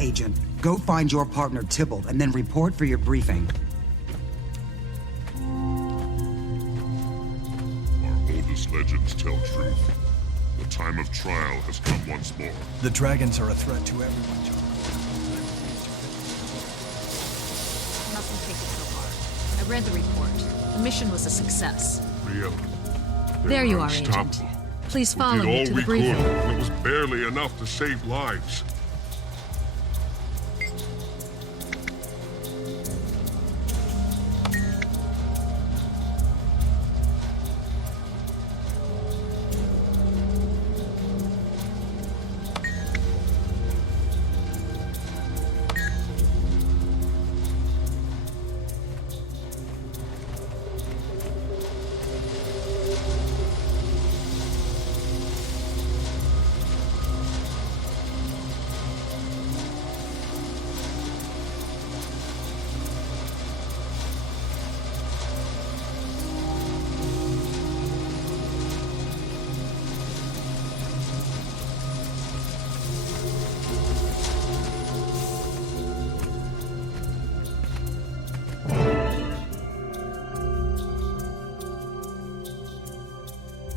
Agent. Go find your partner Tybalt and then report for your briefing. Our oldest legends tell truth. The time of trial has come once more. The dragons are a threat to everyone, Charr. Mustn't take it so hard. I read the report. The mission was a success. Really? There you are, Agent. Please follow me to the briefing. We did all we could, and it was barely enough to save lives.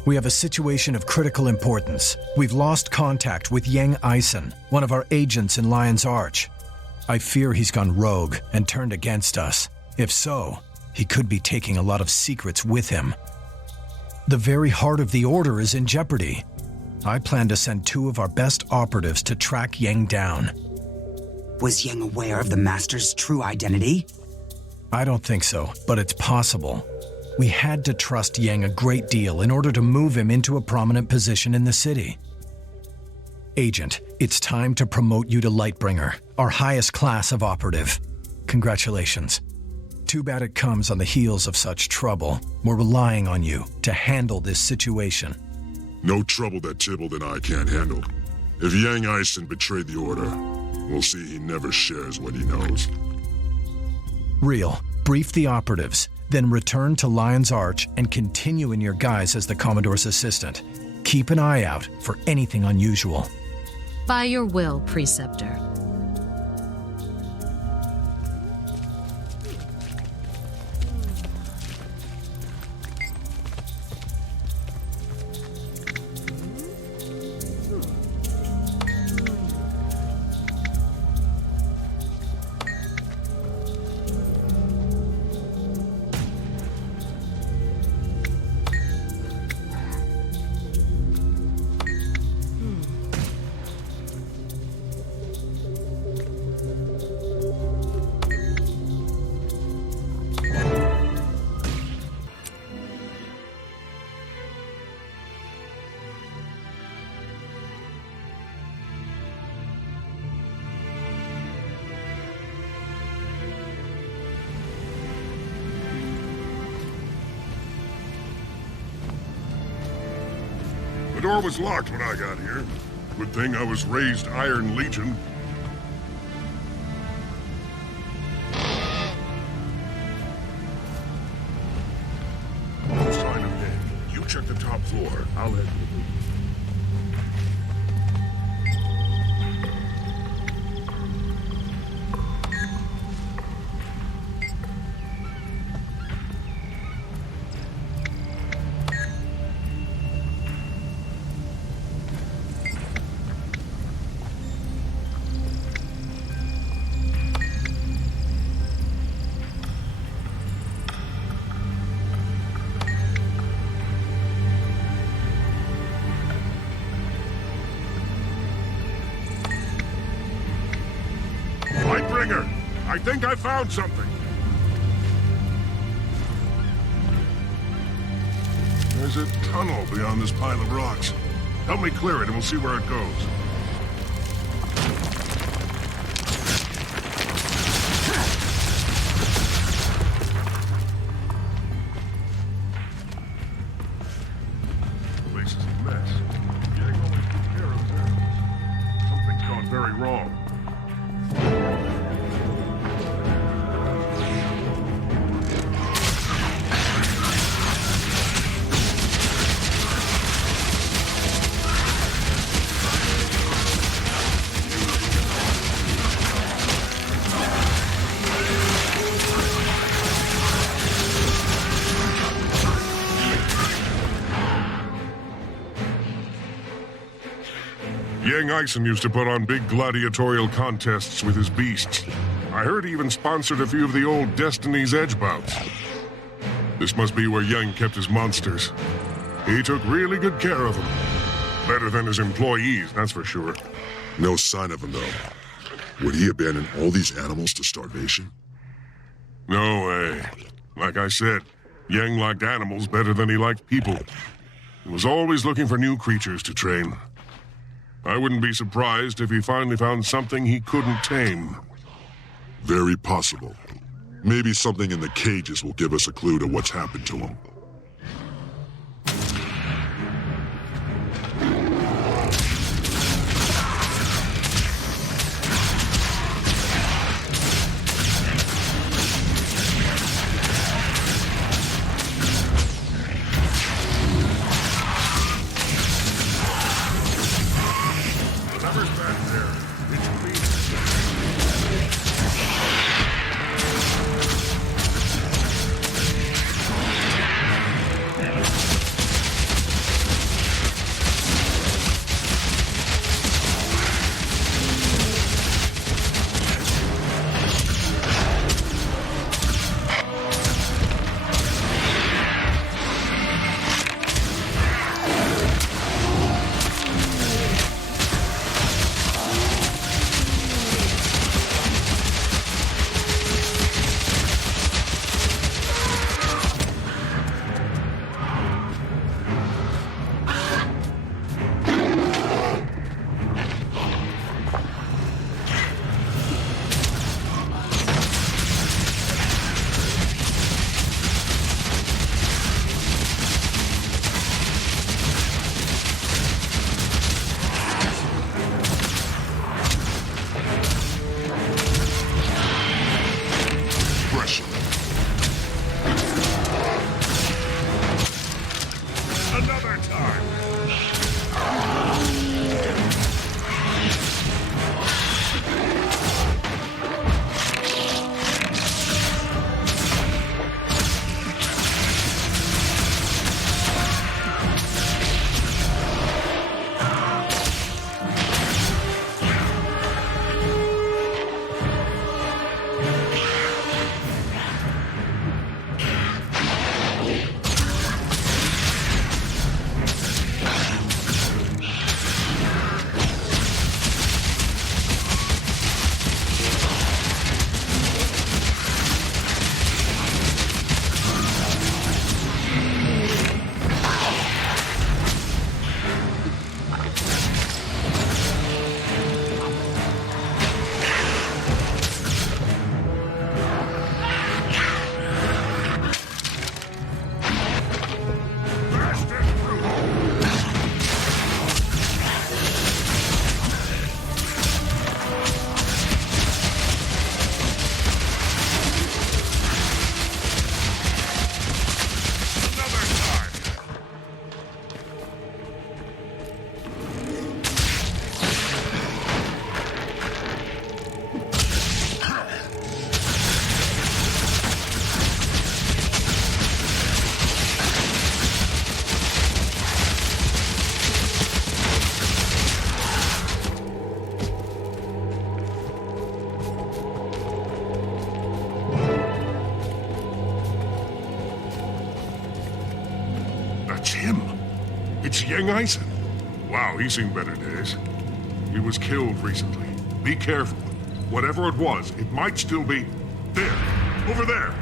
We have a situation of critical importance. We've lost contact with Yeng Isem, one of our agents in Lion's Arch. I fear he's gone rogue and turned against us. If so, he could be taking a lot of secrets with him. The very heart of the Order is in jeopardy. I plan to send 2 of our best operatives to track Yeng down. Was Yeng aware of the Master's true identity? I don't think so, but it's possible. We had to trust Yeng a great deal in order to move him into a prominent position in the city. Agent, it's time to promote you to Lightbringer, our highest class of operative. Congratulations. Too bad it comes on the heels of such trouble. We're relying on you to handle this situation. No trouble that Tybalt and I can't handle. If Yeng Isem betrayed the Order, we'll see he never shares what he knows. Real, brief the operatives, then return to Lion's Arch and continue in your guise as the Commodore's assistant. Keep an eye out for anything unusual. By your will, Preceptor. The door was locked when I got here. Good thing I was raised Iron Legion. No sign of Yeng. You check the top floor. I'll head to the roof. Lightbringer! I think I found something! There's a tunnel beyond this pile of rocks. Help me clear it and we'll see where it goes. The place is a mess. Yeng always took care of his animals. Something's gone very wrong. Yeng Isem used to put on big gladiatorial contests with his beasts. I heard he even sponsored a few of the old Destiny's Edge bouts. This must be where Yeng kept his monsters. He took really good care of them. Better than his employees, that's for sure. No sign of him, though. Would he abandon all these animals to starvation? No way. Like I said, Yeng liked animals better than he liked people. He was always looking for new creatures to train. I wouldn't be surprised if he finally found something he couldn't tame. Very possible. Maybe something in the cages will give us a clue to what's happened to him. It's Yeng Isem. Wow, he's seen better days. He was killed recently. Be careful. Whatever it was, it might still be... there. Over there.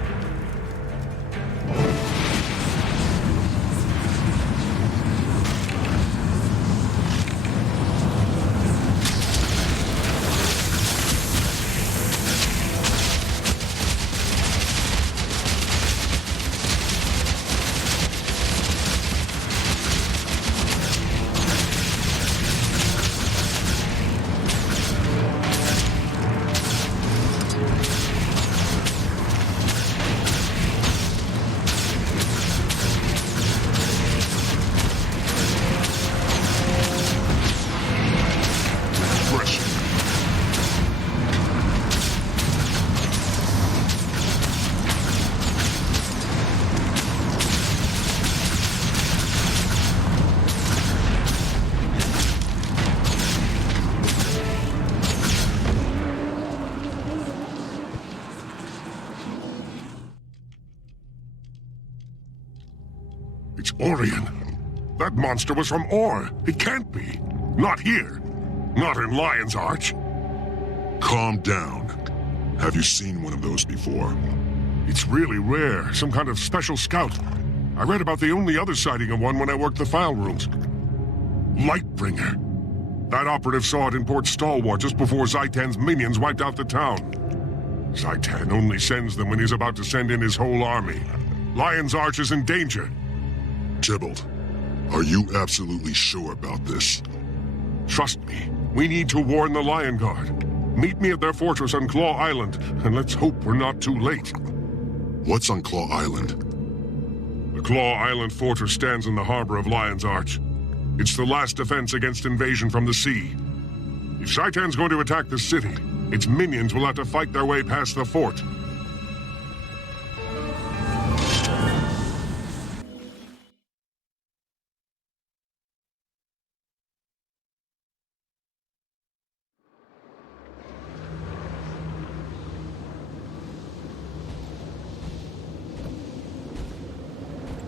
Orion. That monster was from Orr. It can't be. Not here. Not in Lion's Arch. Calm down. Have you seen one of those before? It's really rare. Some kind of special scout. I read about the only other sighting of one when I worked the file rooms. Lightbringer. That operative saw it in Port Stalwart just before Zhaitan's minions wiped out the town. Zhaitan only sends them when he's about to send in his whole army. Lion's Arch is in danger. Tybalt, are you absolutely sure about this? Trust me, we need to warn the Lion Guard. Meet me at their fortress on Claw Island, and let's hope we're not too late. What's on Claw Island? The Claw Island fortress stands in the harbor of Lion's Arch. It's the last defense against invasion from the sea. If Zhaitan's going to attack the city, its minions will have to fight their way past the fort.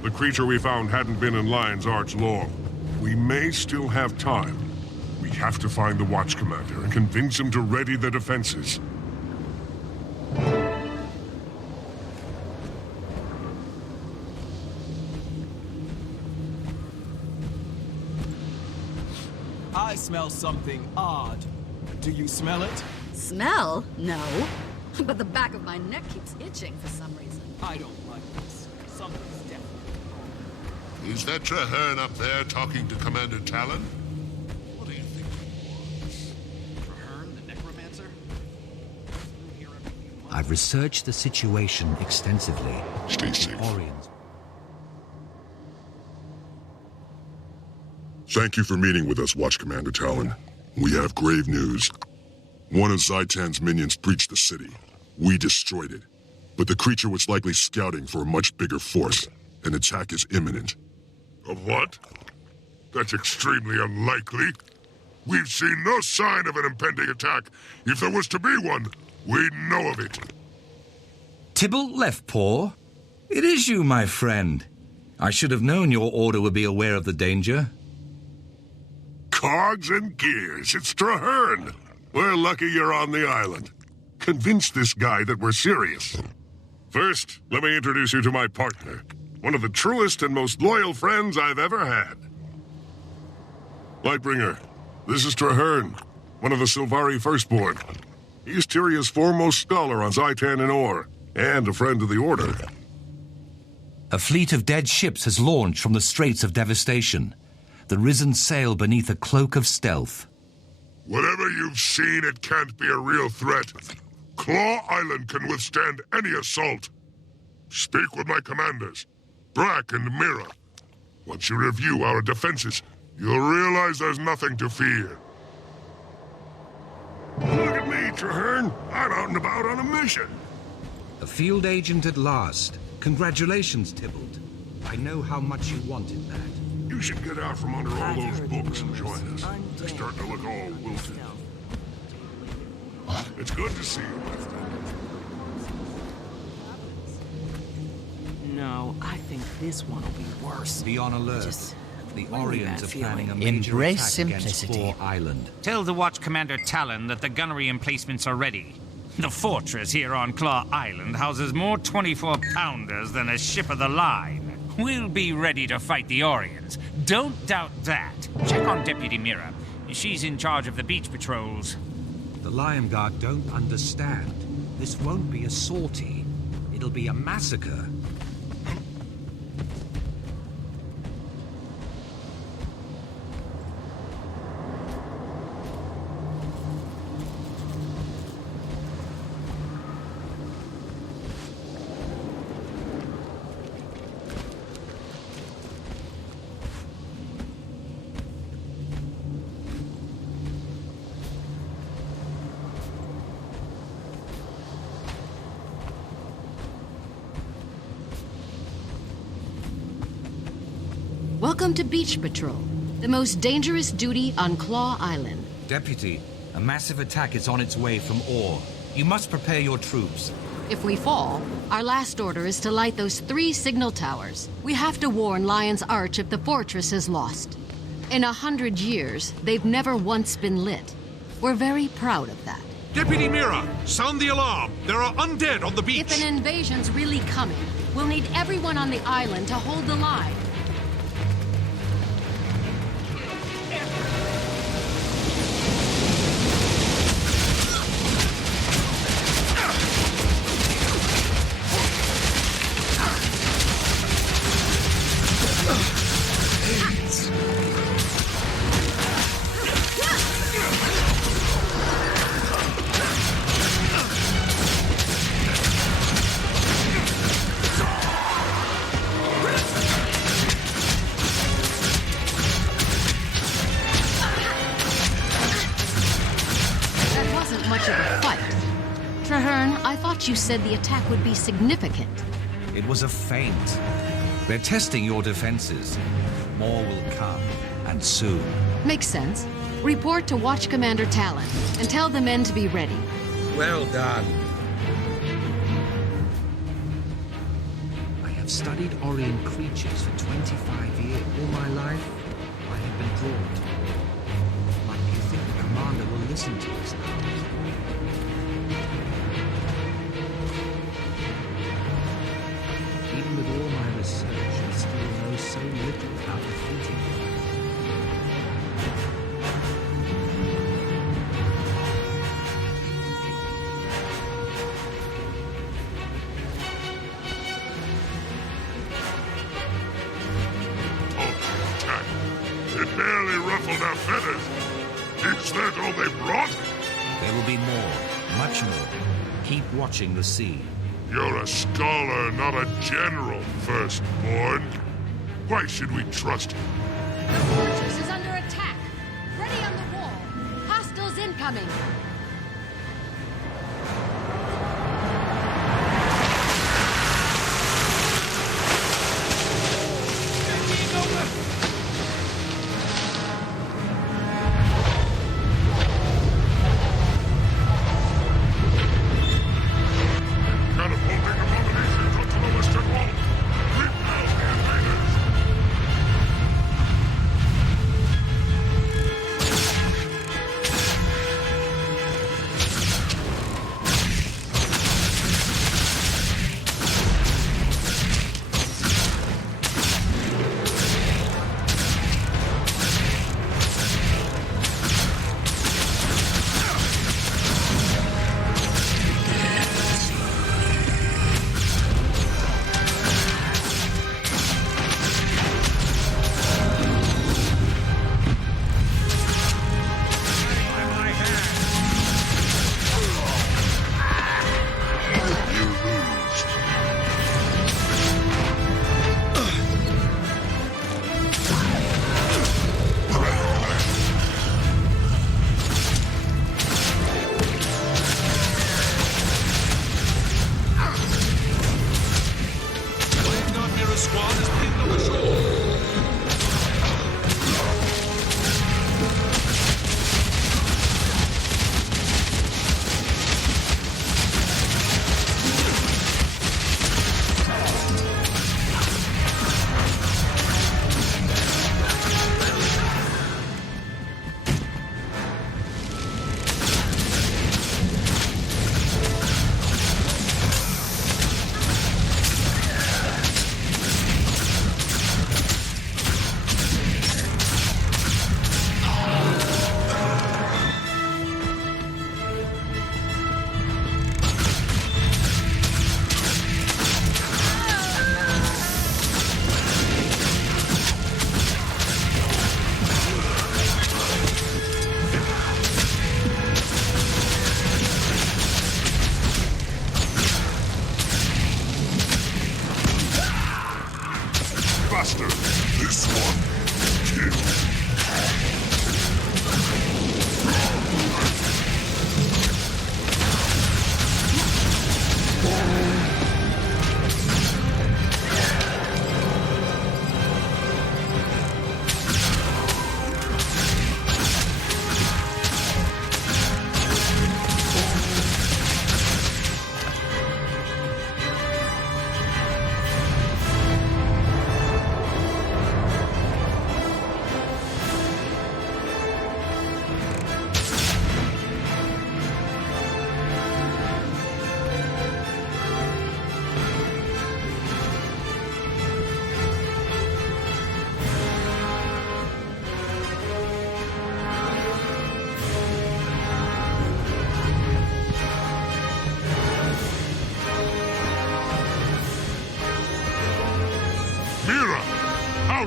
The creature we found hadn't been in Lion's Arch long. We may still have time. We have to find the Watch Commander and convince him to ready the defenses. I smell something odd. Do you smell it? Smell? No. But the back of my neck keeps itching for some reason. I don't like this. Something's definitely Is that Trahearne up there talking to Commander Talon? What do you think it was? Trahearne, the necromancer? I've researched the situation extensively. Stay safe. Orions. Thank you for meeting with us, Watch Commander Talon. We have grave news. One of Zhaitan's minions breached the city. We destroyed it. But the creature was likely scouting for a much bigger force. An attack is imminent. A what? That's extremely unlikely. We've seen no sign of an impending attack. If there was to be one, we'd know of it. Tybalt Leftpaw? It is you, my friend. I should have known your order would be aware of the danger. Cogs and gears, it's Trahearne. We're lucky you're on the island. Convince this guy that we're serious. First, let me introduce you to my partner. One of the truest and most loyal friends I've ever had. Lightbringer, this is Trahearne, one of the Sylvari Firstborn. He's Tyria's foremost scholar on Zhaitan and Orr, and a friend of the Order. A fleet of dead ships has launched from the Straits of Devastation. The Risen sail beneath a cloak of stealth. Whatever you've seen, it can't be a real threat. Claw Island can withstand any assault. Speak with my commanders, Brack and Mira. Once you review our defenses, you'll realize there's nothing to fear. Look at me, Trahearne. I'm out and about on a mission. A field agent at last. Congratulations, Tybalt. I know how much you wanted that. You should get out from under all those books and join us. They're starting to look all wilted. It's good to see you, my friend. No, I think this one will be worse. Be on alert. Just The bring me Orions that are planning a feeling. major Embrace attack against simplicity. Claw Island. Tell the Watch Commander Talon that the gunnery emplacements are ready. The fortress here on Claw Island houses more 24-pounders than a ship of the line. We'll be ready to fight the Orions. Don't doubt that. Check on Deputy Mira. She's in charge of the beach patrols. The Lion Guard don't understand. This won't be a sortie. It'll be a massacre. Welcome to Beach Patrol, the most dangerous duty on Claw Island. Deputy, a massive attack is on its way from Orr. You must prepare your troops. If we fall, our last order is to light those 3 signal towers. We have to warn Lion's Arch if the fortress is lost. In 100 years, they've never once been lit. We're very proud of that. Deputy Mira, sound the alarm. There are undead on the beach. If an invasion's really coming, we'll need everyone on the island to hold the line. You said the attack would be significant. It was a feint. They're testing your defenses. More will come, and soon. Makes sense. Report to Watch Commander Talon, and tell the men to be ready. Well done. I have studied Orien creatures for 25 years. All my life, I have been drawn to them. But do you think the commander will listen to us now? Even with all my research, I still know so little about defeating them. Oh, attack. It barely ruffled our feathers. Is that all they brought? There will be more, much more. Keep watching the sea. You're a scholar, not a general, firstborn. Why should we trust you? The fortress is under attack. Ready on the wall. Hostiles incoming.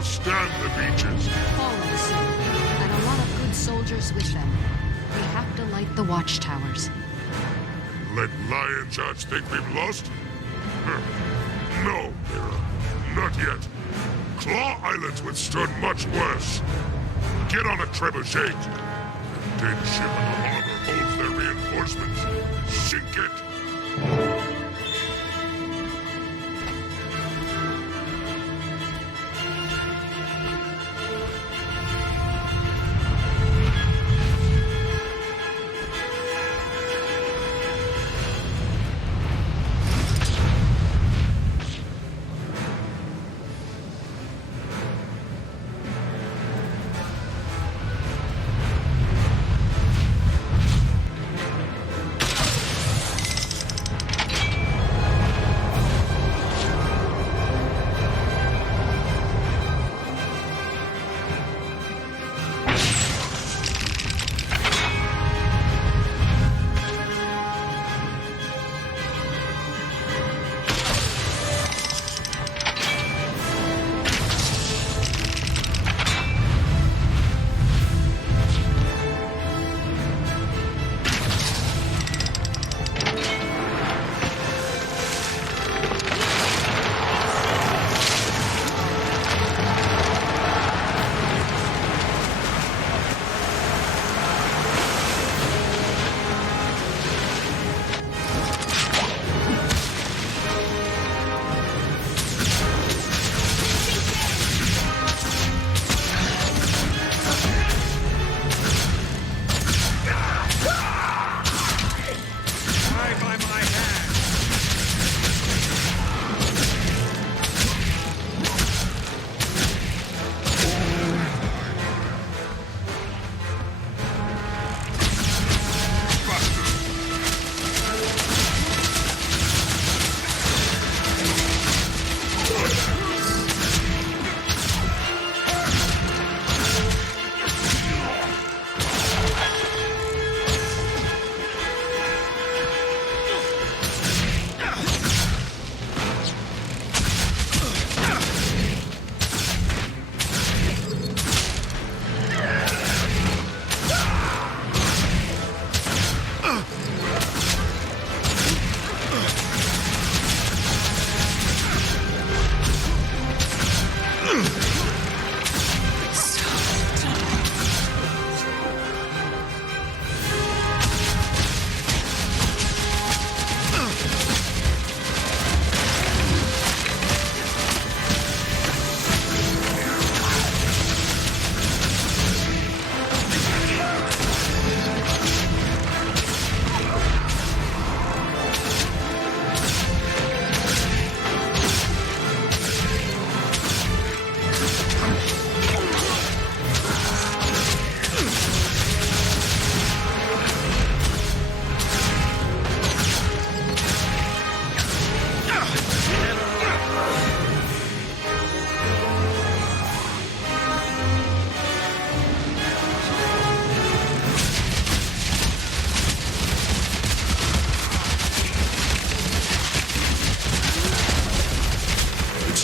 stand the beaches. Fallen soon, and a lot of good soldiers with them. We have to light the watchtowers. Let Lion Judge think we've lost? No, Mira. Not yet. Claw Island's withstood much worse. Get on a trebuchet. Dead ship in the harbor holds their reinforcements. Sink it!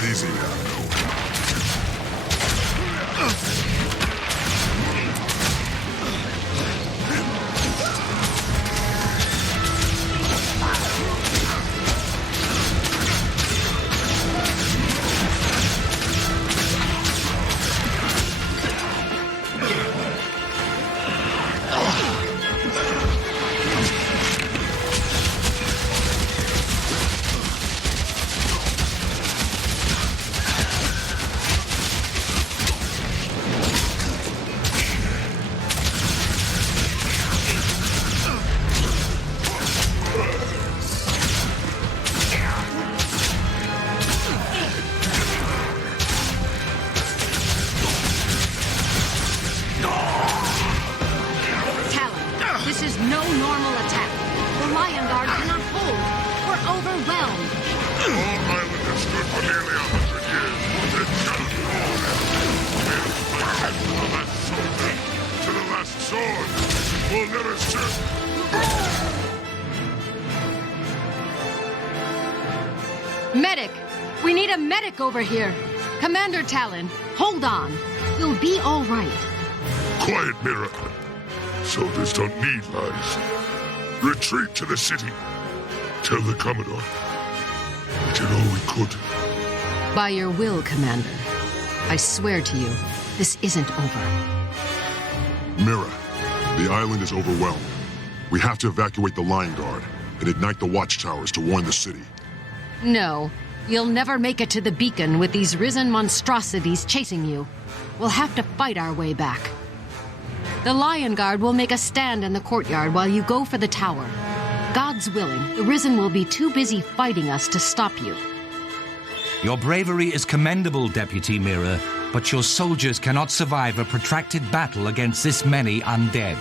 Easy now, no. Medic! We need a medic over here! Commander Talon, hold on. You'll be all right. Quiet, Mira. Soldiers don't need lies. Retreat to the city. Tell the Commodore. We did all we could. By your will, Commander. I swear to you, this isn't over. Mira, the island is overwhelmed. We have to evacuate the Lion Guard and ignite the watchtowers to warn the city. No, you'll never make it to the beacon with these risen monstrosities chasing you. We'll have to fight our way back. The Lion Guard will make a stand in the courtyard while you go for the tower. God's willing, the Risen will be too busy fighting us to stop you. Your bravery is commendable, Deputy Mira, but your soldiers cannot survive a protracted battle against this many undead.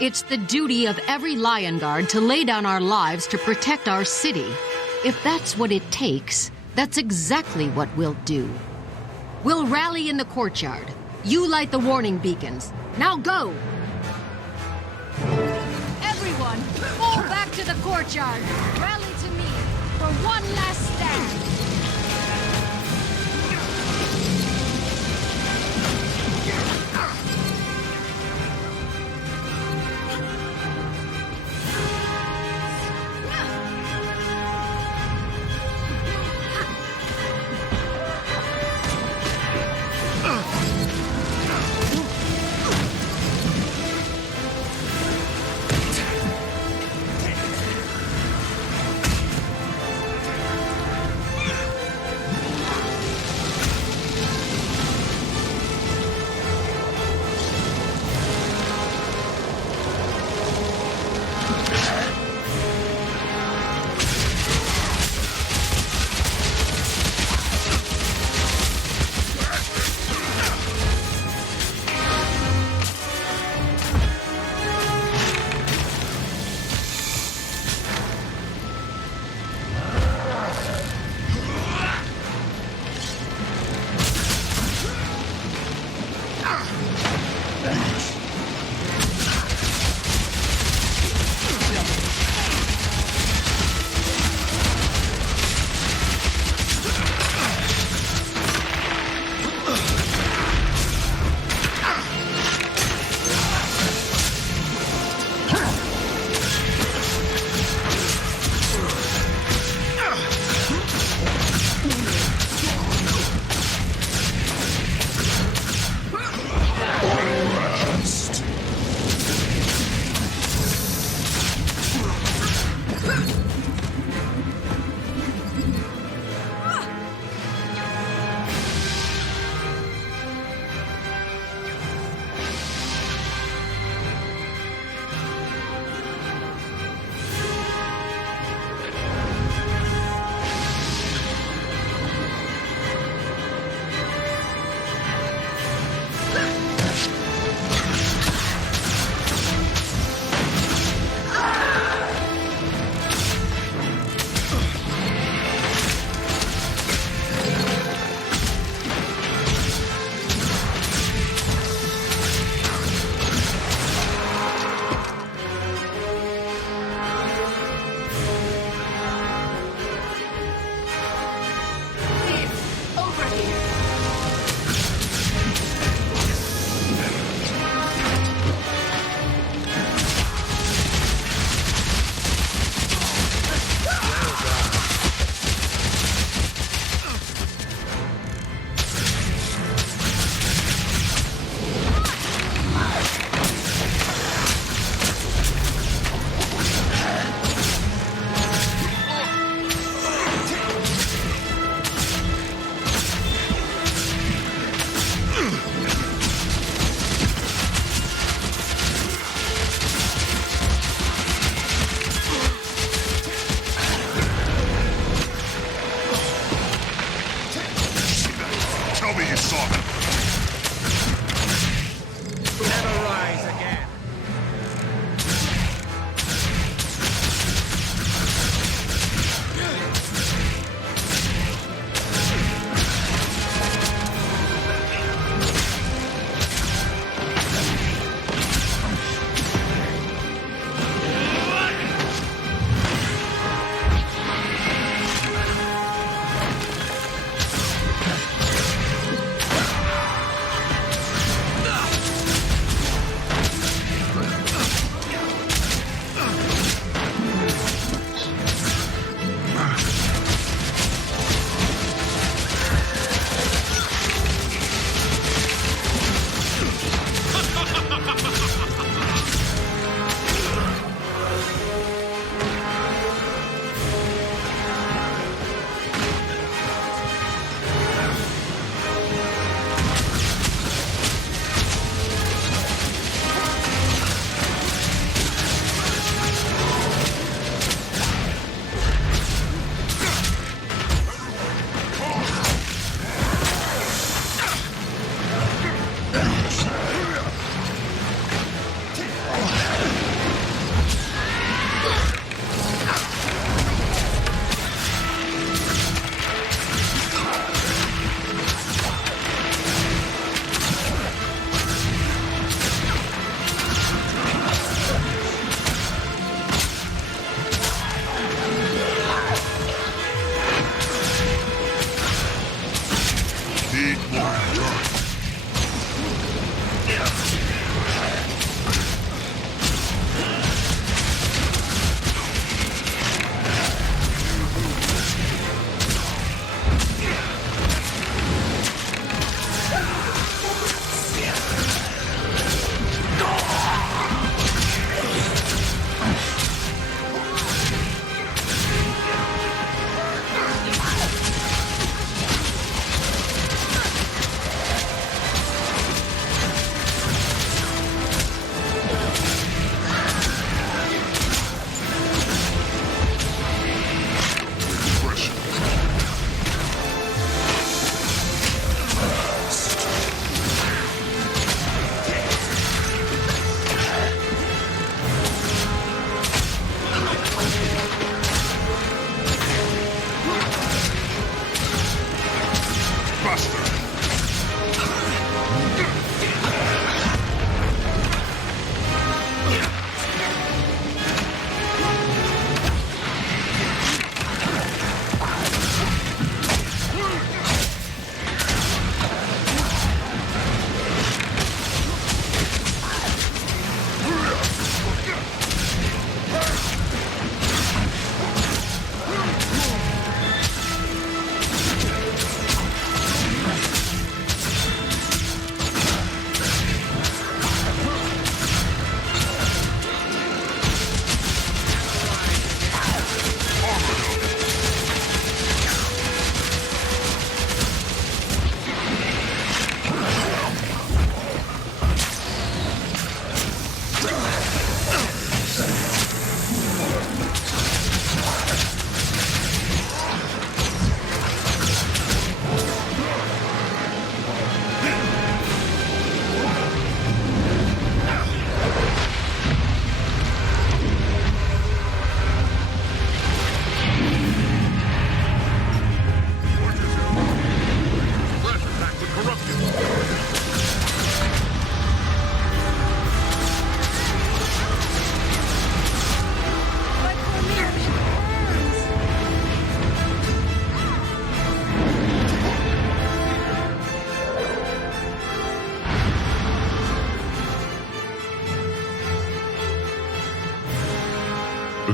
It's the duty of every Lion Guard to lay down our lives to protect our city. If that's what it takes, that's exactly what we'll do. We'll rally in the courtyard. You light the warning beacons. Now go! Everyone, fall back to the courtyard. Rally to me for one last stand.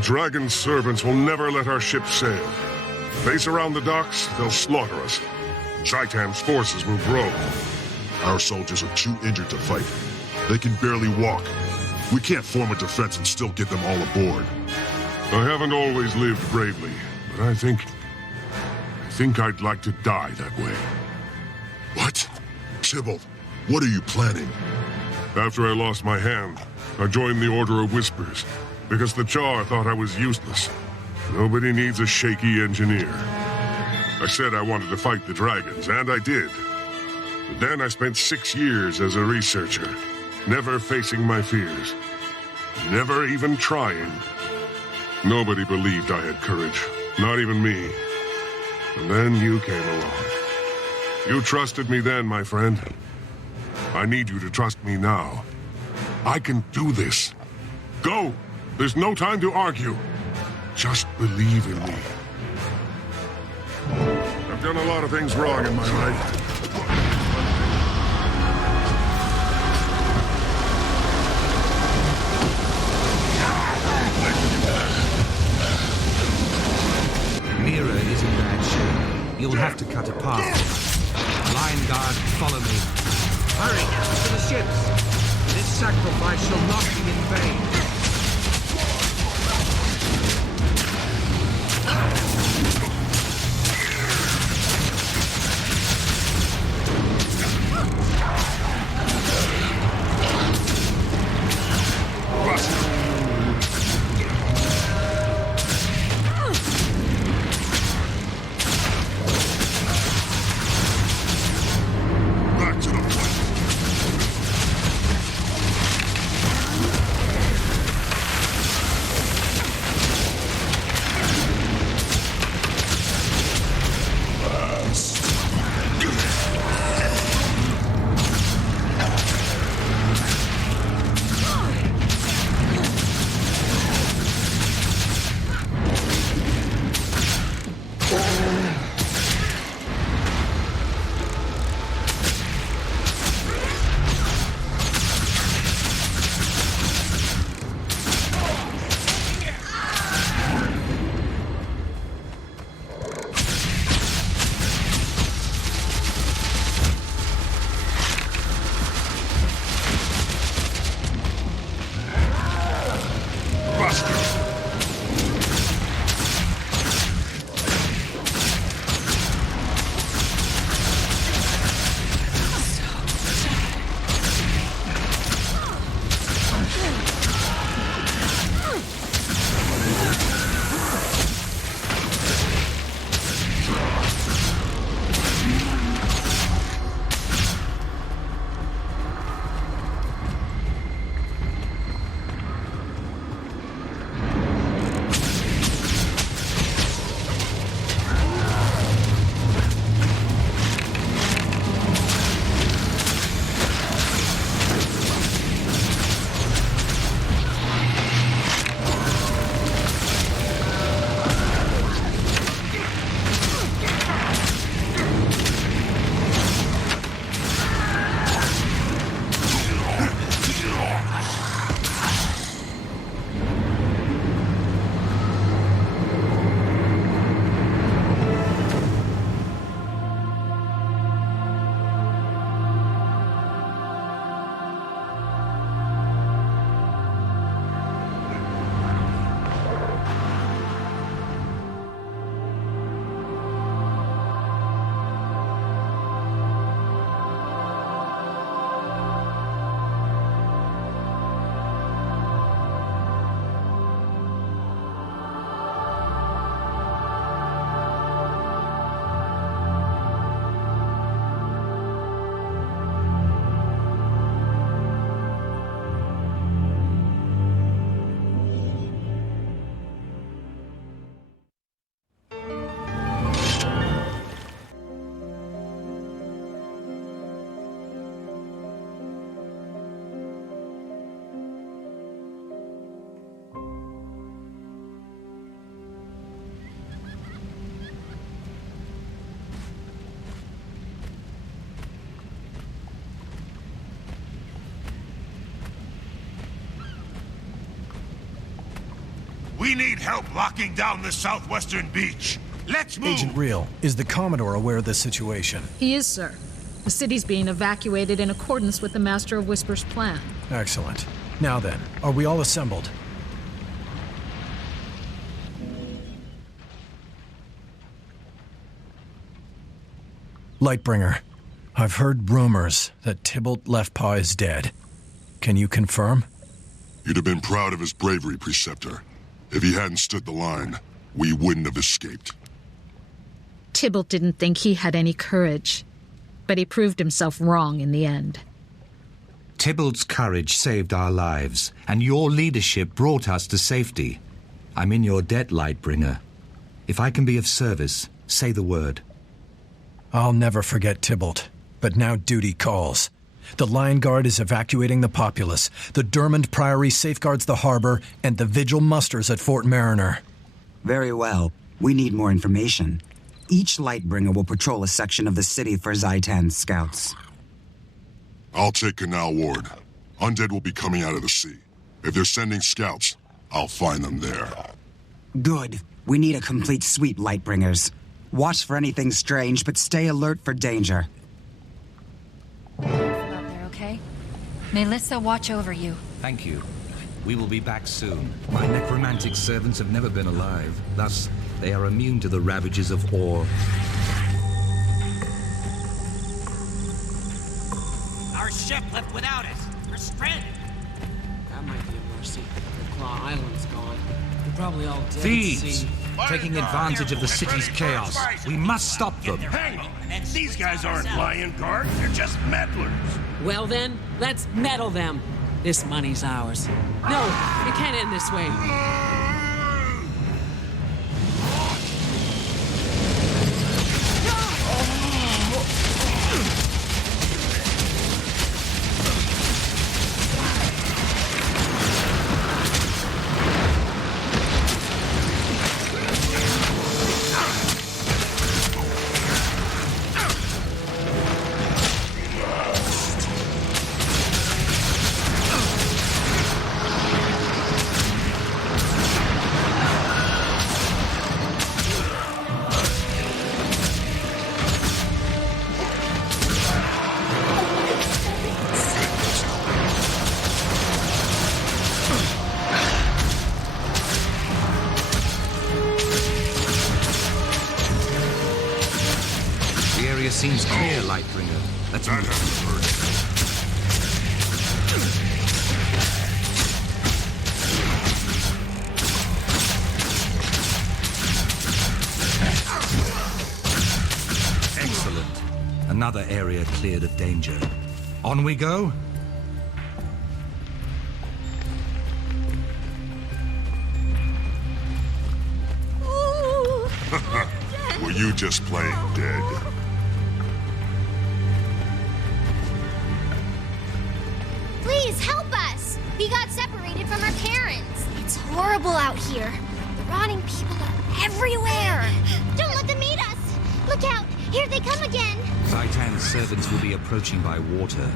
dragon's servants will never let our ship sail. Base around the docks, they'll slaughter us. Zhaitan's forces will grow. Our soldiers are too injured to fight. They can barely walk. We can't form a defense and still get them all aboard. I haven't always lived bravely, but I think I'd like to die that way. What? Tybalt, what are you planning? After I lost my hand, I joined the Order of Whispers, because the Charr thought I was useless. Nobody needs a shaky engineer. I said I wanted to fight the dragons, and I did. But then I spent 6 years as a researcher, never facing my fears. Never even trying. Nobody believed I had courage, not even me. And then you came along. You trusted me then, my friend. I need you to trust me now. I can do this. Go! There's no time to argue. Just believe in me. I've done a lot of things wrong in my life. Mira is in bad shape. You'll have to cut a path. Line guard, follow me. Hurry, to the ships. This sacrifice shall not be in vain. We need help locking down the southwestern beach. Let's move! Agent Real, is the Commodore aware of the situation? He is, sir. The city's being evacuated in accordance with the Master of Whisper's plan. Excellent. Now then, are we all assembled? Lightbringer, I've heard rumors that Tybalt Leftpaw is dead. Can you confirm? You'd have been proud of his bravery, Preceptor. If he hadn't stood the line, we wouldn't have escaped. Tybalt didn't think he had any courage, but he proved himself wrong in the end. Tybalt's courage saved our lives, and your leadership brought us to safety. I'm in your debt, Lightbringer. If I can be of service, say the word. I'll never forget Tybalt, but now duty calls. The Lion Guard is evacuating the populace, the Dermond Priory safeguards the harbor, and the Vigil musters at Fort Mariner. Very well. We need more information. Each Lightbringer will patrol a section of the city for Zhaitan's scouts. I'll take Canal Ward. Undead will be coming out of the sea. If they're sending scouts, I'll find them there. Good. We need a complete sweep, Lightbringers. Watch for anything strange, but stay alert for danger. Out there, okay? Melissa, watch over you. Thank you. We will be back soon. My necromantic servants have never been alive. Thus, they are immune to the ravages of ore. Our ship left without us. We're stranded. That might be a mercy. The Claw Island's gone. They're probably all dead. Thieves! Taking advantage of the city's chaos. We must stop them. Hang on. These guys aren't Lion Guard. They're just meddlers. Well then, let's meddle them. This money's ours. No, it can't end this way. Seems clear, Lightbringer. Let's move. Excellent. Another area cleared of danger. On we go. Were you just playing dead? Please help us! We got separated from our parents. It's horrible out here. The rotting people are everywhere. Don't let them eat us! Look out! Here they come again! Zhaitan's servants will be approaching by water.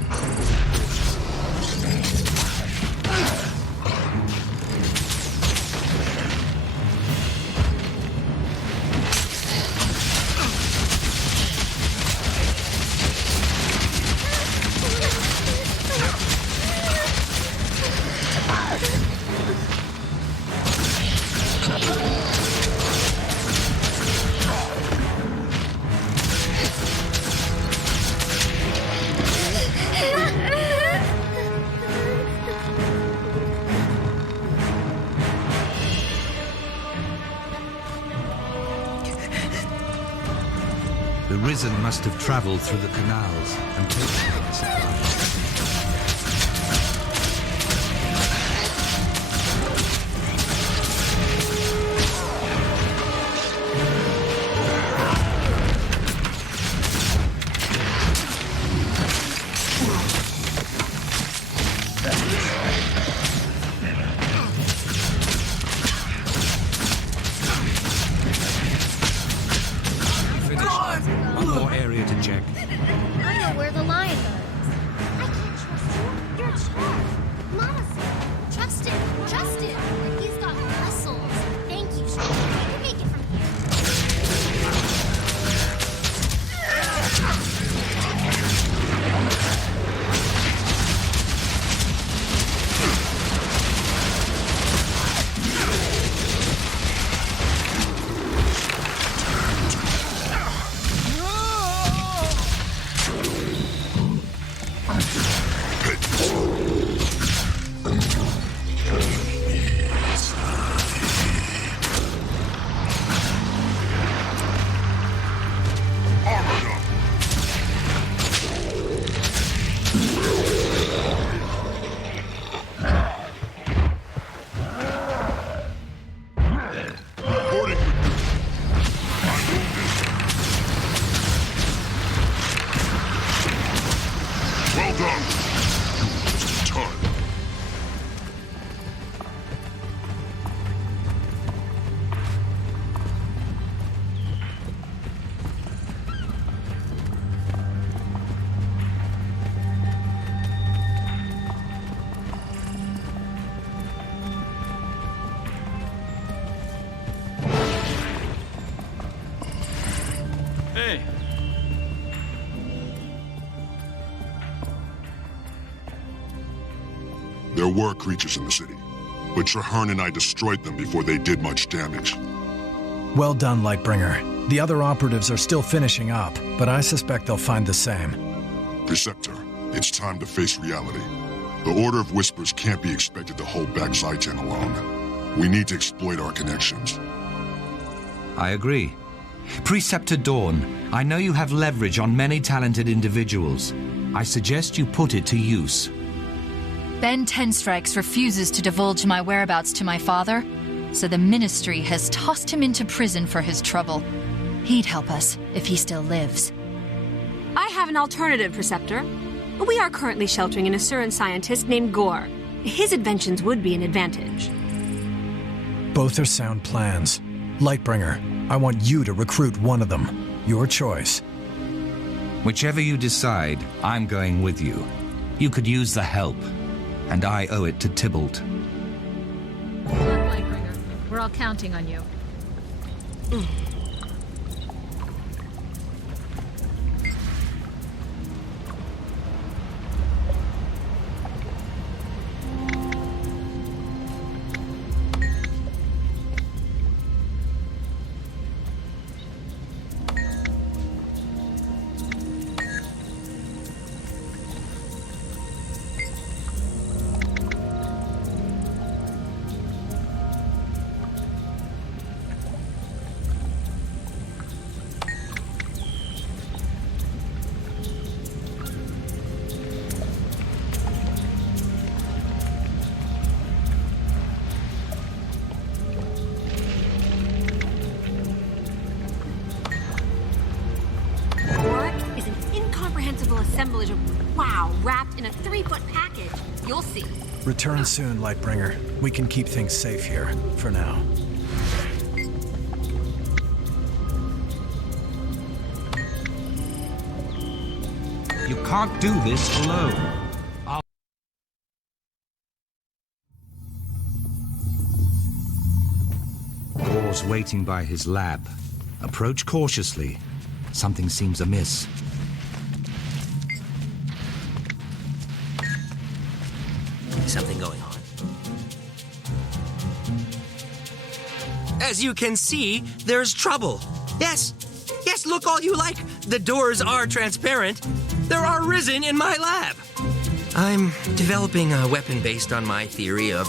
The Risen must have traveled through the canals and taken the supplies. I know where the lion is. I Hey. There were creatures in the city, but Trahearne and I destroyed them before they did much damage. Well done, Lightbringer. The other operatives are still finishing up, but I suspect they'll find the same. Preceptor, it's time to face reality. The Order of Whispers can't be expected to hold back Zhaitan alone. We need to exploit our connections. I agree. Preceptor Dawn, I know you have leverage on many talented individuals. I suggest you put it to use. Ben Tenstrikes refuses to divulge my whereabouts to my father, so the Ministry has tossed him into prison for his trouble. He'd help us if he still lives. I have an alternative, Preceptor. We are currently sheltering an Asuran scientist named Gorr. His inventions would be an advantage. Both are sound plans. Lightbringer, I want you to recruit one of them. Your choice. Whichever you decide, I'm going with you. You could use the help, and I owe it to Tybalt. Good luck, Lightbringer. We're all counting on you. Assemblage of wow wrapped in a 3-foot package. You'll see. Return soon, Lightbringer. We can keep things safe here, for now. You can't do this alone. Gorr's waiting by his lab. Approach cautiously. Something seems amiss. Something going on. As you can see, there's trouble. Yes, look all you like. The doors are transparent. There are risen in my lab. I'm developing a weapon based on my theory of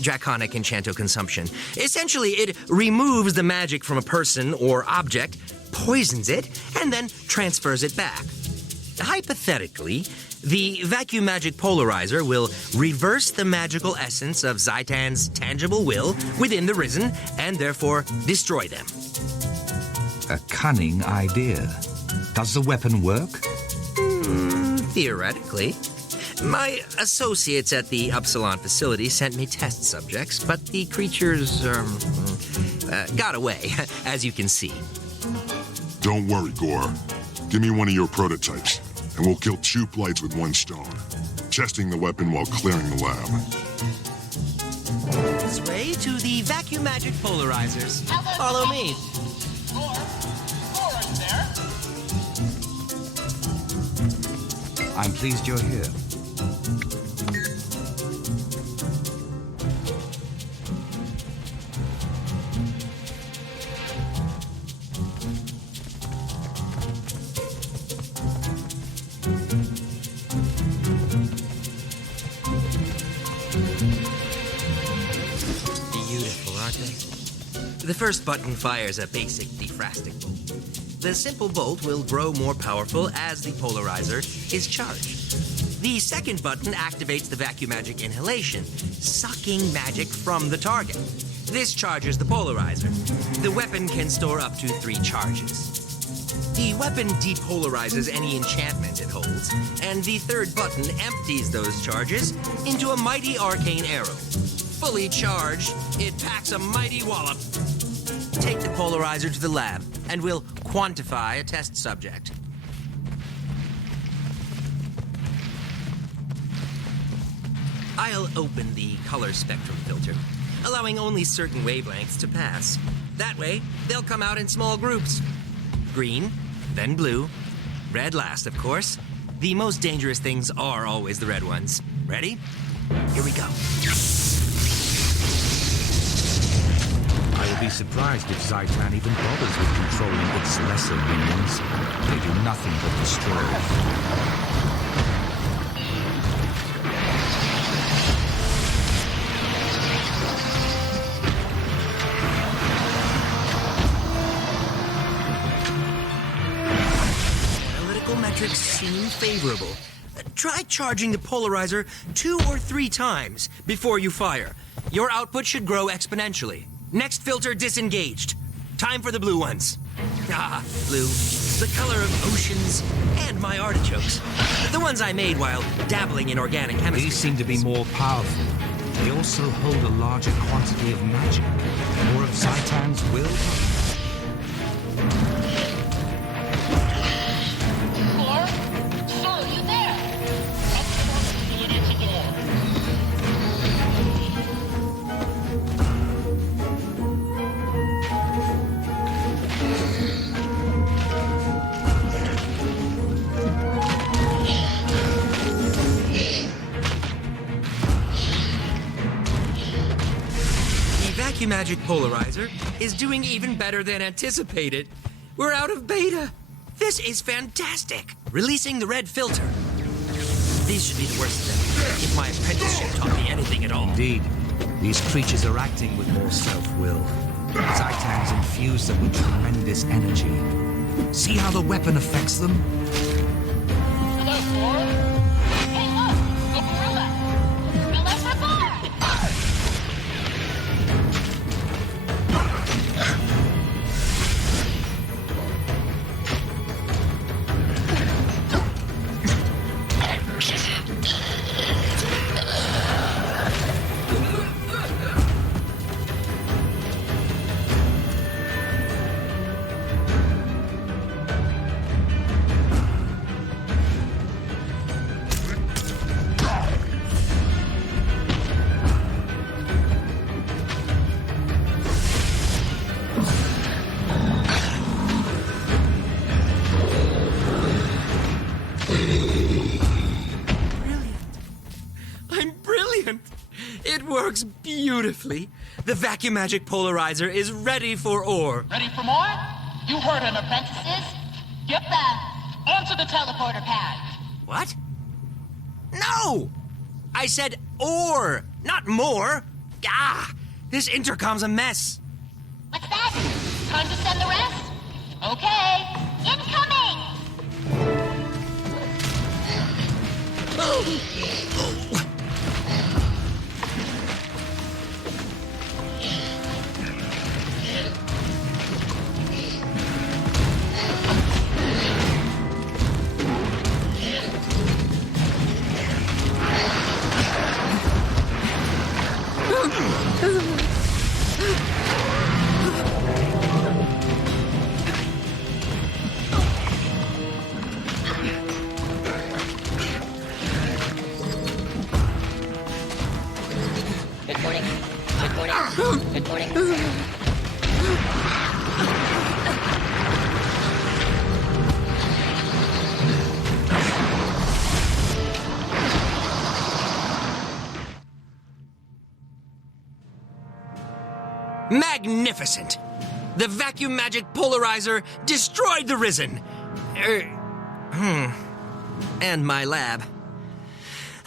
draconic enchanto consumption. Essentially, it removes the magic from a person or object, poisons it, and then transfers it back. Hypothetically, the vacuum magic polarizer will reverse the magical essence of Zhaitan's tangible will within the Risen, and therefore destroy them. A cunning idea. Does the weapon work? Theoretically. My associates at the Upsilon facility sent me test subjects, but the creatures, got away, as you can see. Don't worry, Gorr. Give me one of your prototypes, and we'll kill 2 blights with 1 stone. Testing the weapon while clearing the lab. This way to the vacuum magic polarizers. Follow me. I'm pleased you're here. Beautiful, aren't they? The first button fires a basic defrastic bolt. The simple bolt will grow more powerful as the polarizer is charged. The second button activates the vacuum magic inhalation, sucking magic from the target. This charges the polarizer. The weapon can store up to 3 charges. The weapon depolarizes any enchantment it holds, and the third button empties those charges into a mighty arcane arrow. Fully charged, it packs a mighty wallop. Take the polarizer to the lab, and we'll quantify a test subject. I'll open the color spectrum filter, allowing only certain wavelengths to pass. That way, they'll come out in small groups. green, then blue, red last, of course. The most dangerous things are always the red ones. Ready? Here we go. I would be surprised if Zhaitan even bothers with controlling its lesser minions. They do nothing but destroy. Metrics seem favorable. Try charging the polarizer 2 or 3 times before you fire. Your output should grow exponentially. Next filter disengaged. Time for the blue ones. Ah, blue. The color of oceans and my artichokes. The ones I made while dabbling in organic chemistry. These seem to be more powerful. They also hold a larger quantity of magic. More of Zhaitan's will. Magic polarizer is doing even better than anticipated. We're out of beta. This is fantastic. Releasing the red filter. These should be the worst of them, if my apprenticeship taught me anything at all. Indeed. These creatures are acting with more self-will. Zhaitan's infused them with tremendous energy. See how the weapon affects them? Hello, Gorr. Hey, look! A gorilla! Gorillas for Gorr! Beautifully. The vacuum magic polarizer is ready for ore. Ready for more? You heard him, apprentices. Get back onto the teleporter pad. What? No! I said ore, not more. Ah! This intercom's a mess. What's that? Time to send the rest? Okay. Incoming! Good morning. Magnificent! The vacuum magic polarizer destroyed the Risen! And my lab.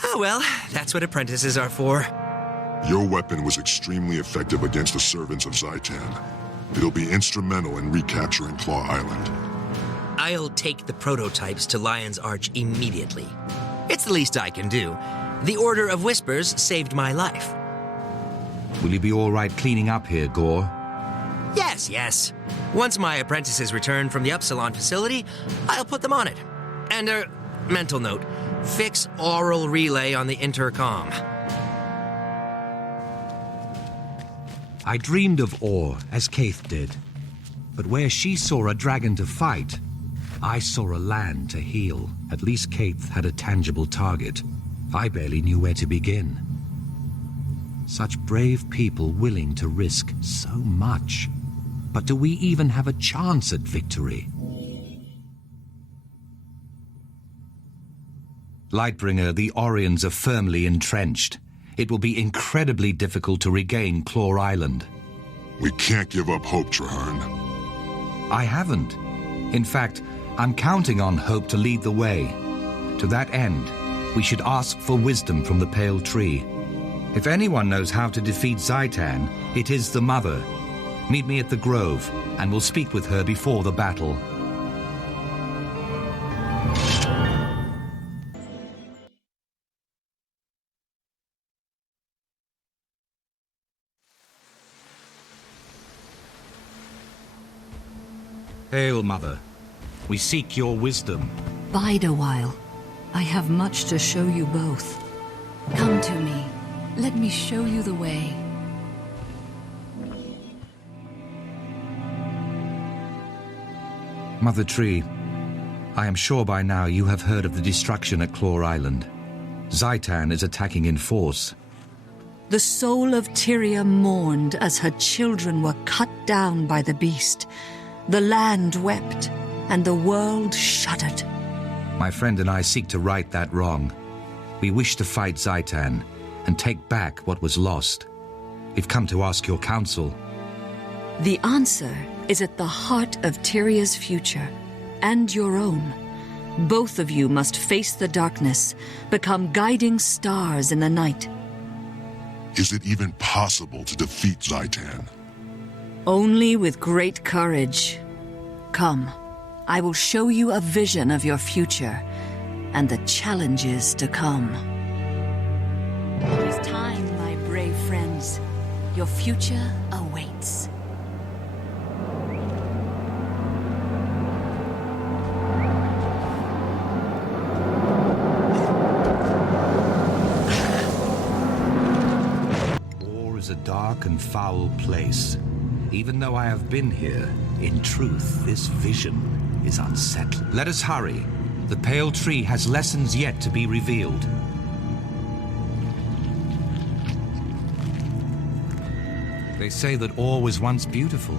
Oh well, that's what apprentices are for. Your weapon was extremely effective against the servants of Zhaitan. It'll be instrumental in recapturing Claw Island. I'll take the prototypes to Lion's Arch immediately. It's the least I can do. The Order of Whispers saved my life. Will you be all right cleaning up here, Gorr? Yes. Once my apprentices return from the Upsilon facility, I'll put them on it. And mental note, fix aural relay on the intercom. I dreamed of ore, as Kaith did. But where she saw a dragon to fight, I saw a land to heal. At least Kaith had a tangible target. I barely knew where to begin. Such brave people willing to risk so much. But do we even have a chance at victory? Lightbringer, the Orions are firmly entrenched. It will be incredibly difficult to regain Claw Island. We can't give up hope, Trahearne. I haven't. In fact, I'm counting on hope to lead the way. To that end, we should ask for wisdom from the Pale Tree. If anyone knows how to defeat Zhaitan, it is the Mother. Meet me at the Grove, and we'll speak with her before the battle. Hail, Mother. We seek your wisdom. Bide a while. I have much to show you both. Come to me. Let me show you the way. Mother Tree, I am sure by now you have heard of the destruction at Claw Island. Zhaitan is attacking in force. The soul of Tyria mourned as her children were cut down by the beast. The land wept, and the world shuddered. My friend and I seek to right that wrong. We wish to fight Zhaitan and take back what was lost. We've come to ask your counsel. The answer is at the heart of Tyria's future, and your own. Both of you must face the darkness, become guiding stars in the night. Is it even possible to defeat Zhaitan? Only with great courage. Come, I will show you a vision of your future, and the challenges to come. It is time, my brave friends. Your future awaits. War is a dark and foul place. Even though I have been here, in truth, this vision is unsettling. Let us hurry. The Pale Tree has lessons yet to be revealed. They say that Or was once beautiful.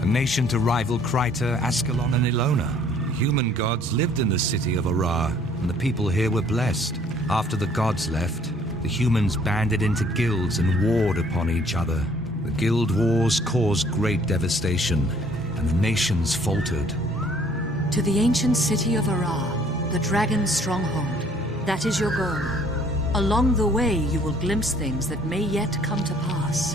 A nation to rival Kryta, Ascalon, and Ilona. Human gods lived in the city of Arar, and the people here were blessed. After the gods left, the humans banded into guilds and warred upon each other. The guild wars caused great devastation, and the nations faltered. To the ancient city of Arar, the dragon's stronghold. That is your goal. Along the way, you will glimpse things that may yet come to pass.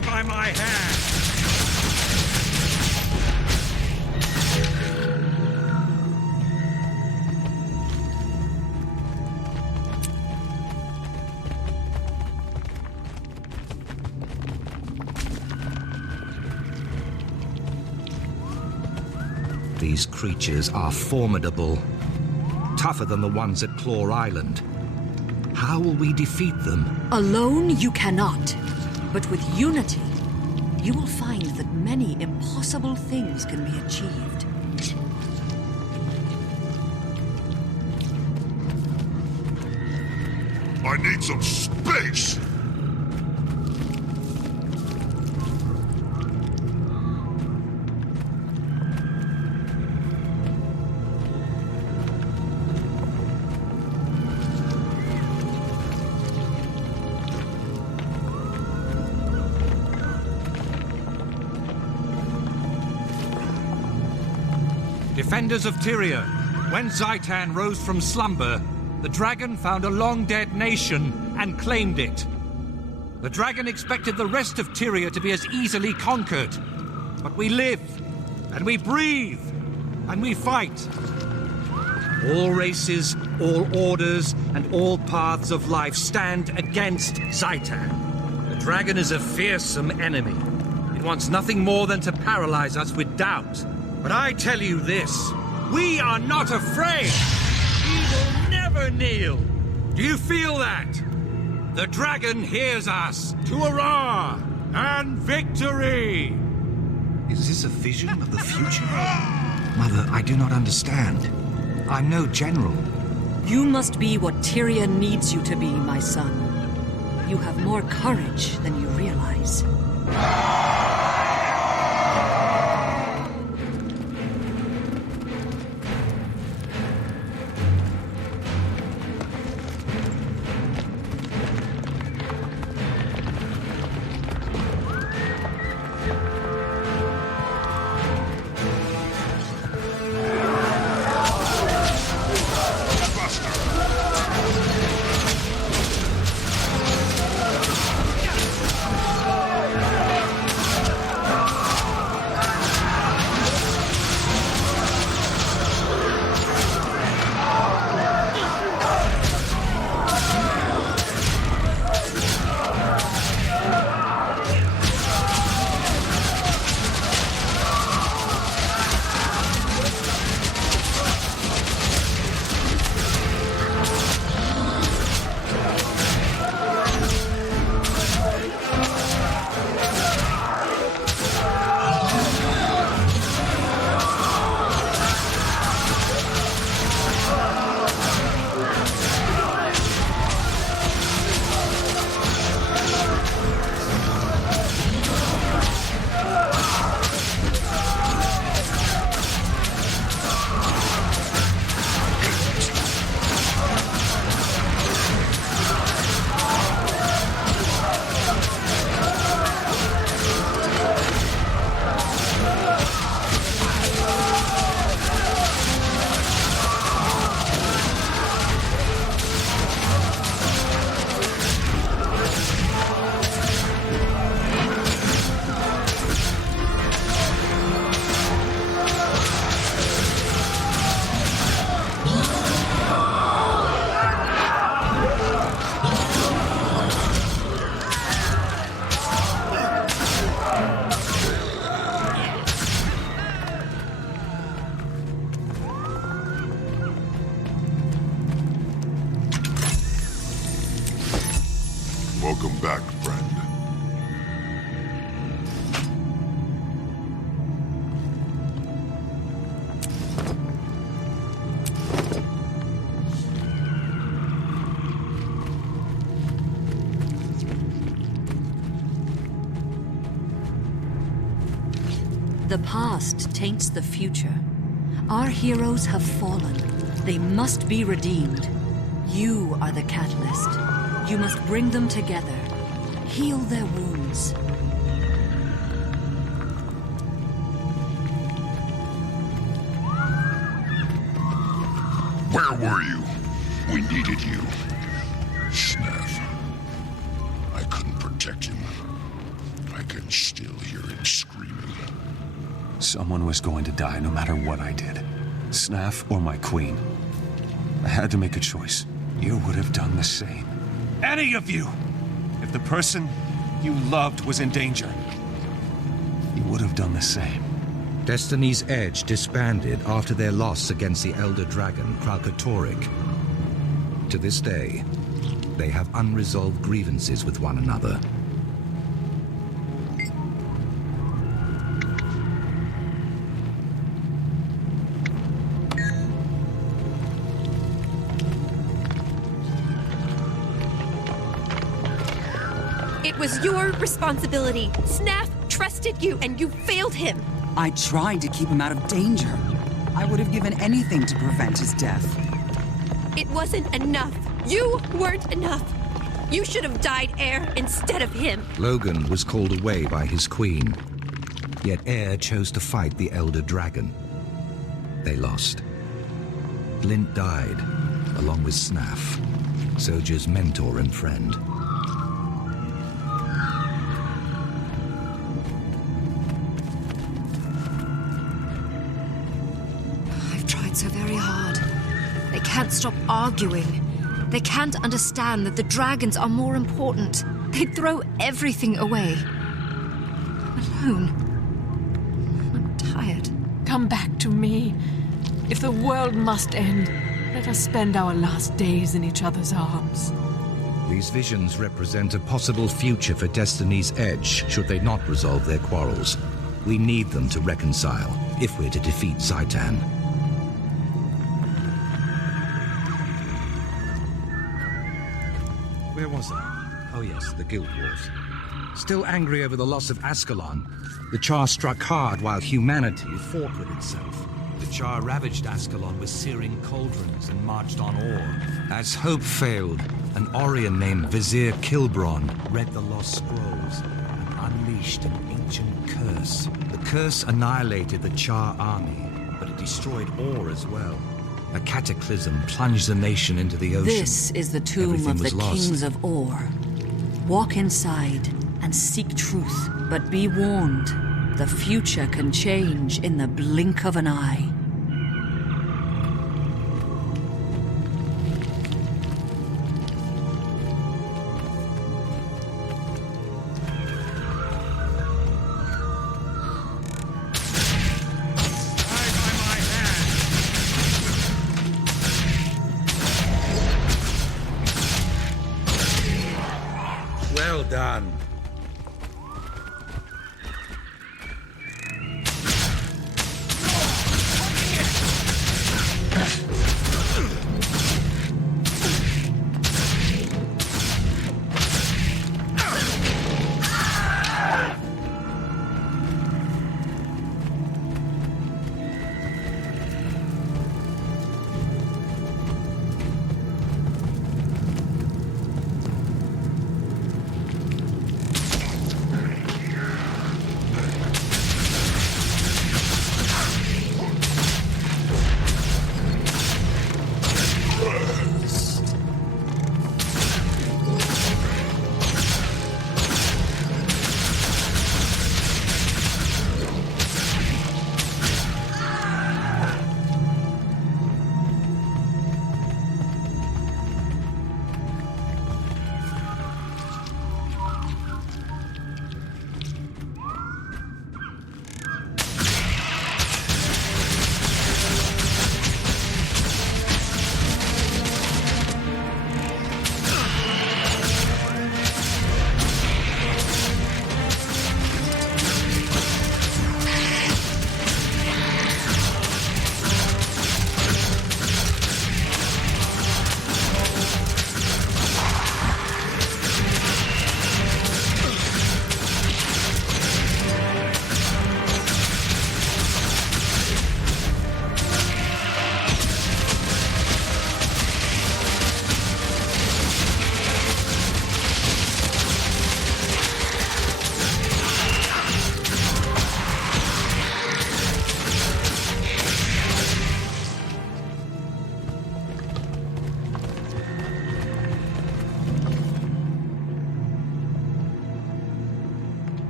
By my hand! These creatures are formidable, tougher than the ones at Claw Island. How will we defeat them? Alone, you cannot. But with unity, you will find that many impossible things can be achieved. I need some space! Defenders of Tyria, when Zhaitan rose from slumber, the dragon found a long-dead nation and claimed it. The dragon expected the rest of Tyria to be as easily conquered. But we live, and we breathe, and we fight. All races, all orders, and all paths of life stand against Zhaitan. The dragon is a fearsome enemy. It wants nothing more than to paralyze us with doubt. But I tell you this, we are not afraid. We will never kneel. Do you feel that? The dragon hears us. To hurrah and victory! Is this a vision of the future? Mother, I do not understand. I'm no general. You must be what Tyria needs you to be, my son. You have more courage than you realize. Welcome back, friend. The past taints the future. Our heroes have fallen. They must be redeemed. You are the catalyst. You must bring them together. Heal their wounds. Where were you? We needed you. Snaff. I couldn't protect him. I can still hear him screaming. Someone was going to die no matter what I did. Snaff or my queen. I had to make a choice. You would have done the same. Any of you! If the person you loved was in danger, you would have done the same. Destiny's Edge disbanded after their loss against the Elder Dragon, Kralkatorrik. To this day, they have unresolved grievances with one another. It was your responsibility. Snaff trusted you, and you failed him. I tried to keep him out of danger. I would have given anything to prevent his death. It wasn't enough. You weren't enough. You should have died, Heir, instead of him. Logan was called away by his queen. Yet Heir chose to fight the Elder Dragon. They lost. Lint died, along with Snaff, Soldier's mentor and friend. it so very hard. They can't stop arguing. They can't understand that the dragons are more important. They'd throw everything away. I'm alone. I'm tired. Come back to me. If the world must end, let us spend our last days in each other's arms. These visions represent a possible future for Destiny's Edge, should they not resolve their quarrels. We need them to reconcile, if we're to defeat Zhaitan. Where was I? Oh yes, the Guild Wars. Still angry over the loss of Ascalon, the Charr struck hard while humanity fought with itself. The Charr ravaged Ascalon with searing cauldrons and marched on Orr. As hope failed, an Orion named Vizier Kilbron read the lost scrolls and unleashed an ancient curse. The curse annihilated the Charr army, but it destroyed Orr as well. A cataclysm plunged the nation into the ocean. This is the tomb of the kings of Orr. Walk inside and seek truth, but be warned, the future can change in the blink of an eye. Well done.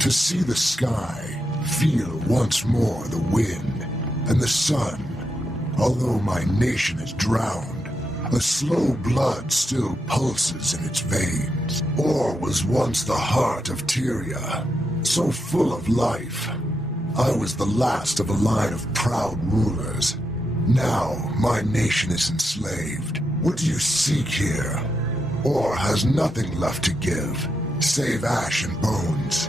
To see the sky, feel once more the wind, and the sun. Although my nation is drowned, a slow blood still pulses in its veins. Orr was once the heart of Tyria, so full of life. I was the last of a line of proud rulers. Now my nation is enslaved. What do you seek here? Orr has nothing left to give, save ash and bones.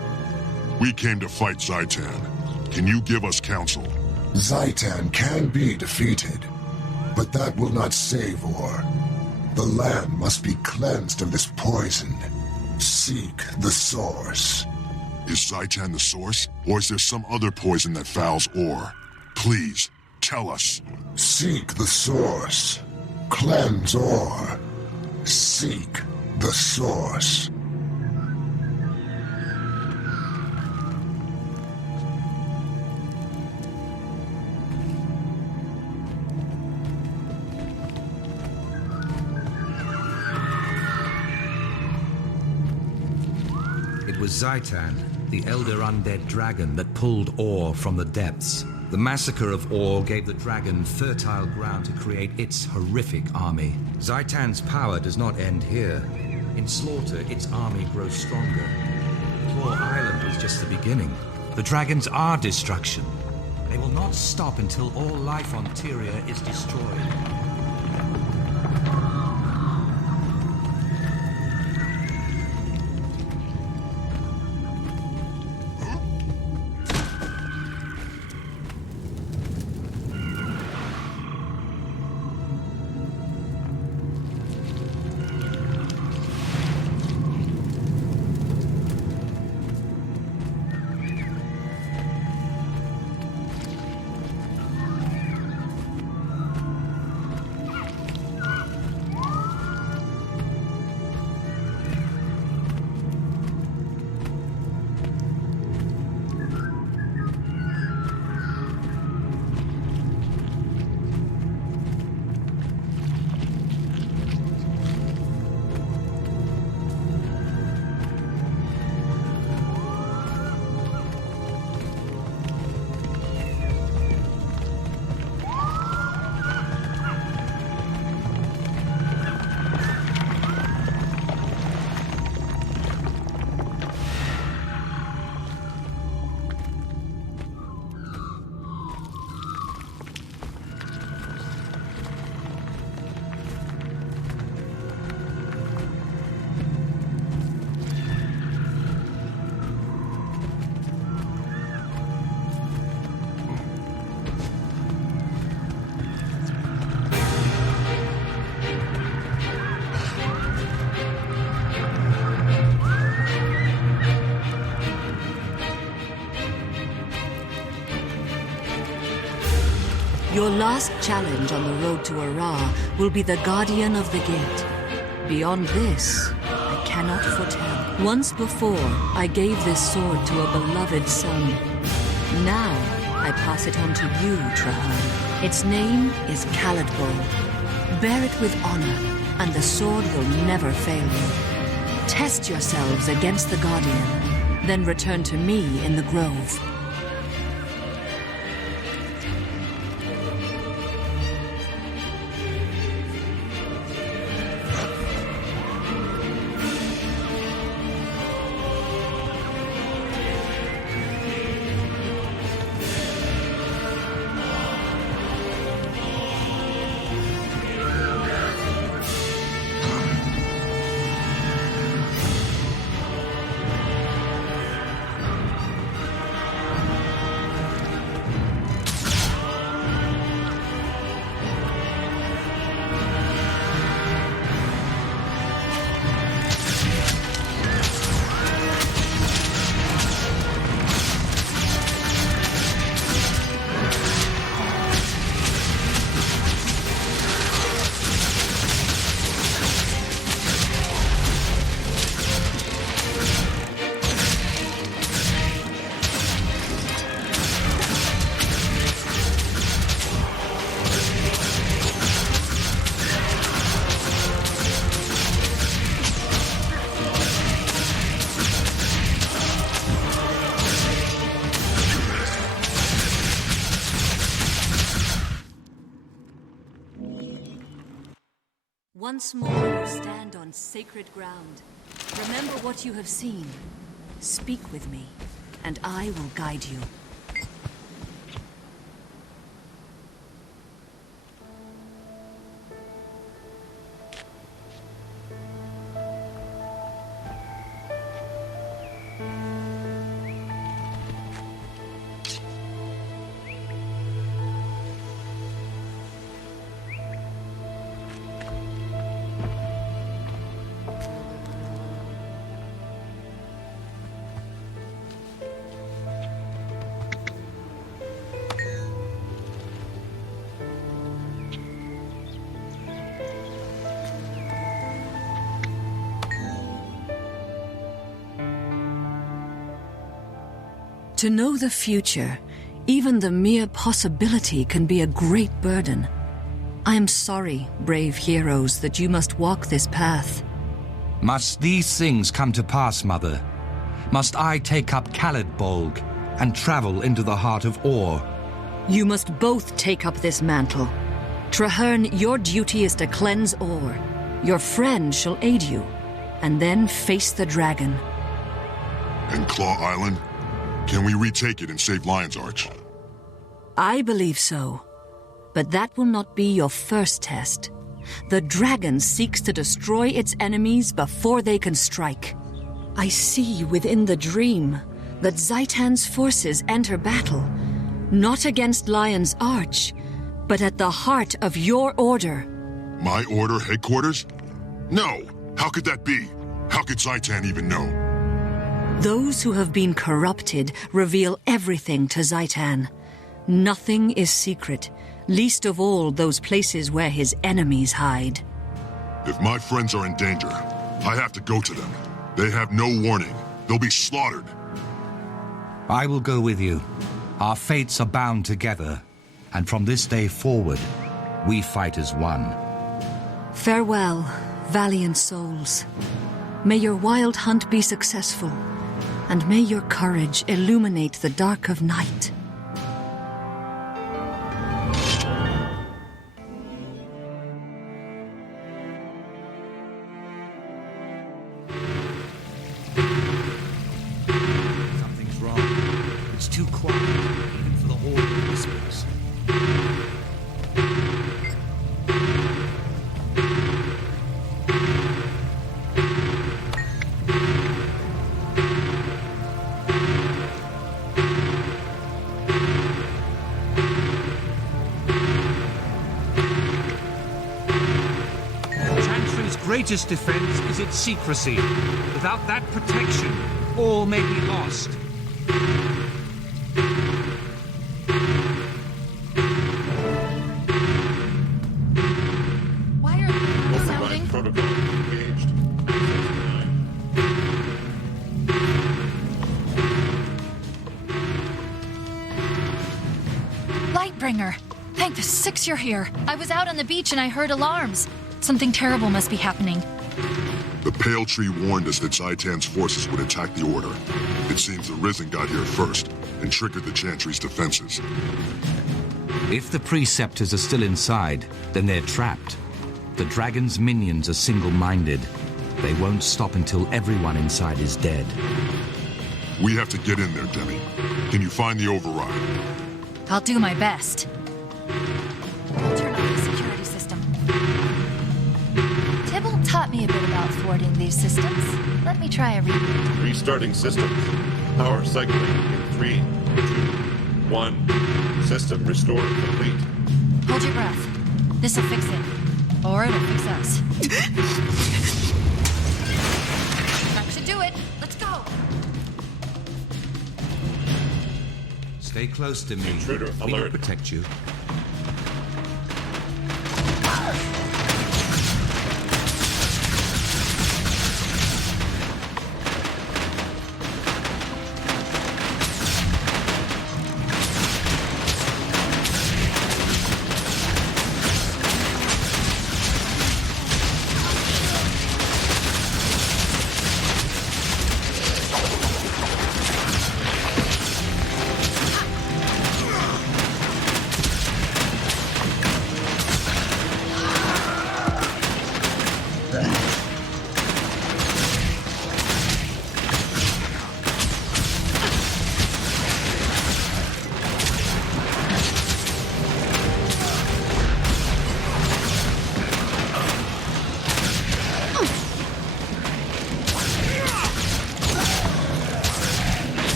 We came to fight Zhaitan. Can you give us counsel? Zhaitan can be defeated, but that will not save Orr. The land must be cleansed of this poison. Seek the source. Is Zhaitan the source, or is there some other poison that fouls Orr? Please, tell us. Seek the source. Cleanse Orr. Seek the source. It was Zhaitan, the elder undead dragon, that pulled Orr from the depths. The massacre of Orr gave the dragon fertile ground to create its horrific army. Zhaitan's power does not end here. In slaughter, its army grows stronger. Claw Island is just the beginning. The dragons are destruction. They will not stop until all life on Tyria is destroyed. Your last challenge on the road to Arra will be the Guardian of the Gate. Beyond this, I cannot foretell. Once before, I gave this sword to a beloved son. Now, I pass it on to you, Trahearne. Its name is Caladbold. Bear it with honor, and the sword will never fail you. Test yourselves against the Guardian, then return to me in the Grove. Once more you stand on sacred ground. Remember what you have seen. Speak with me, and I will guide you. To know the future, even the mere possibility can be a great burden. I am sorry, brave heroes, that you must walk this path. Must these things come to pass, Mother? Must I take up Caladbold and travel into the heart of Orr? You must both take up this mantle. Trahearne, your duty is to cleanse Orr. Your friend shall aid you, and then face the dragon. And Claw Island? Can we retake it and save Lion's Arch? I believe so. But that will not be your first test. The dragon seeks to destroy its enemies before they can strike. I see within the dream that Zhaitan's forces enter battle, not against Lion's Arch, but at the heart of your order. My order headquarters? No! How could that be? How could Zhaitan even know? Those who have been corrupted reveal everything to Zhaitan. Nothing is secret, least of all those places where his enemies hide. If my friends are in danger, I have to go to them. They have no warning. They'll be slaughtered. I will go with you. Our fates are bound together, and from this day forward, we fight as one. Farewell, valiant souls. May your wild hunt be successful, and may your courage illuminate the dark of night. Something's wrong. It's too quiet, even for the Order of Whispers. Greatest defense is its secrecy. Without that protection, all may be lost. Why are they sounding? Protocol engaged. Lightbringer! Thank the six you're here. I was out on the beach and I heard alarms. Something terrible must be happening. The Pale Tree warned us that Zhaitan's forces would attack the Order. It seems the Risen got here first and triggered the Chantry's defenses. If the Preceptors are still inside, then they're trapped. The Dragon's minions are single-minded. They won't stop until everyone inside is dead. We have to get in there, Demi. Can you find the override? I'll do my best. I'll turn on the security system. Tybalt taught me a bit about thwarting these systems. Let me try a reboot. Restarting systems. Power cycling in 3, 2, 1. System restored complete. Hold your breath. This'll fix it. Or it'll fix us. That should do it. Let's go. Stay close to me. Intruder We will alert. protect you.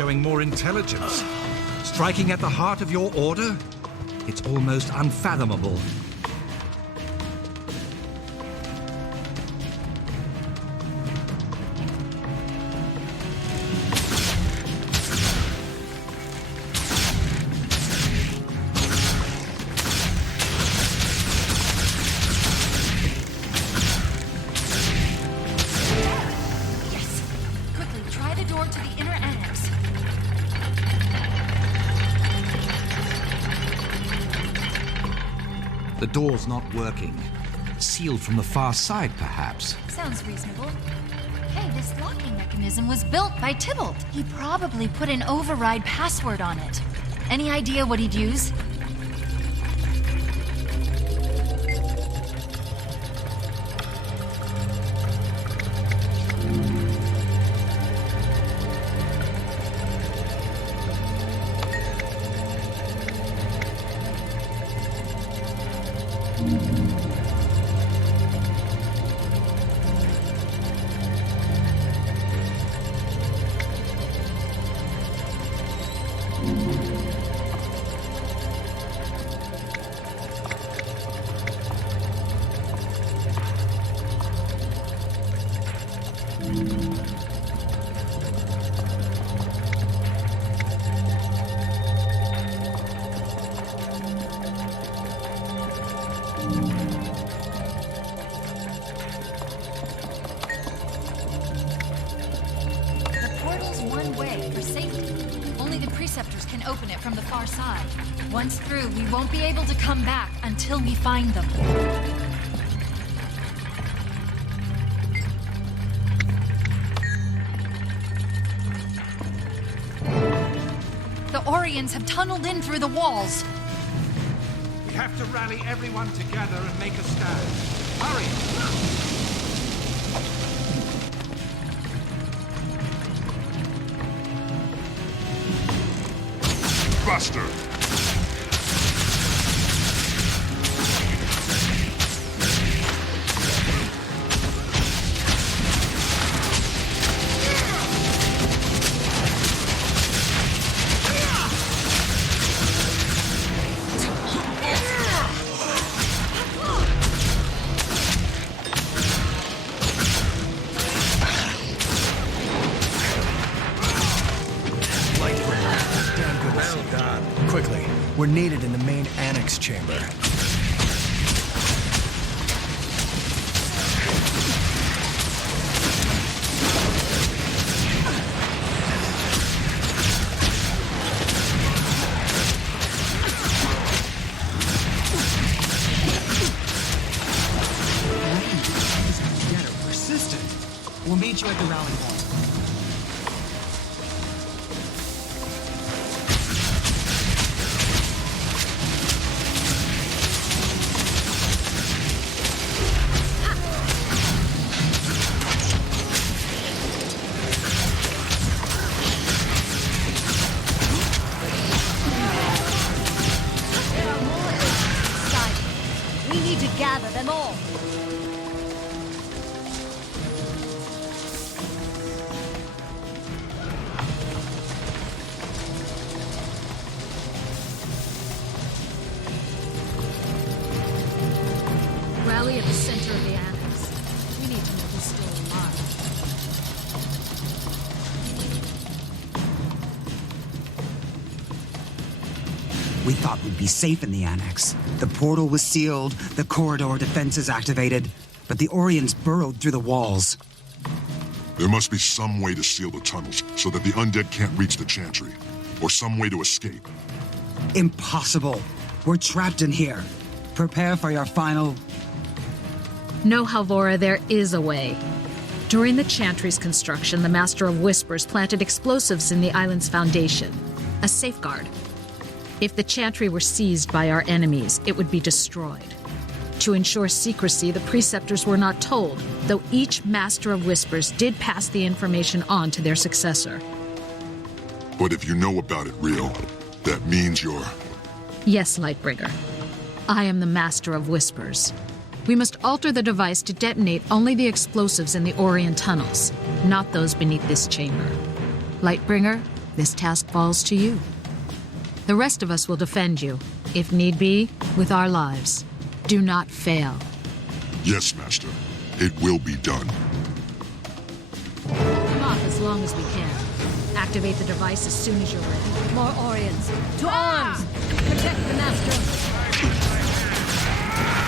showing more intelligence. Striking at the heart of your order? It's almost unfathomable. The door's not working. Sealed from the far side, perhaps. Sounds reasonable. Hey, this locking mechanism was built by Tybalt. He probably put an override password on it. Any idea what he'd use? Once through, we won't be able to come back until we find them. The Orions have tunneled in through the walls. We have to rally everyone together and make a stand. Hurry! Buster! We're needed in the main annex chamber. Persistent. We'll meet you at the rally point. Rally at the center of the annex. We need to know who's still alive. We thought we'd be safe in the annex. The portal was sealed, the corridor defenses activated, but the Orions burrowed through the walls. There must be some way to seal the tunnels so that the undead can't reach the Chantry, or some way to escape. Impossible. We're trapped in here. Prepare for your final... No, Halvora, there is a way. During the Chantry's construction, the Master of Whispers planted explosives in the island's foundation. A safeguard. If the Chantry were seized by our enemies, it would be destroyed. To ensure secrecy, the Preceptors were not told, though each Master of Whispers did pass the information on to their successor. But if you know about it, Rio, that means you're... Yes, Lightbringer. I am the Master of Whispers. We must alter the device to detonate only the explosives in the Orion tunnels, not those beneath this chamber. Lightbringer, this task falls to you. The rest of us will defend you, if need be, with our lives. Do not fail. Yes, Master. It will be done. Come off as long as we can. Activate the device as soon as you're ready. More Orions. To arms! Protect the Master!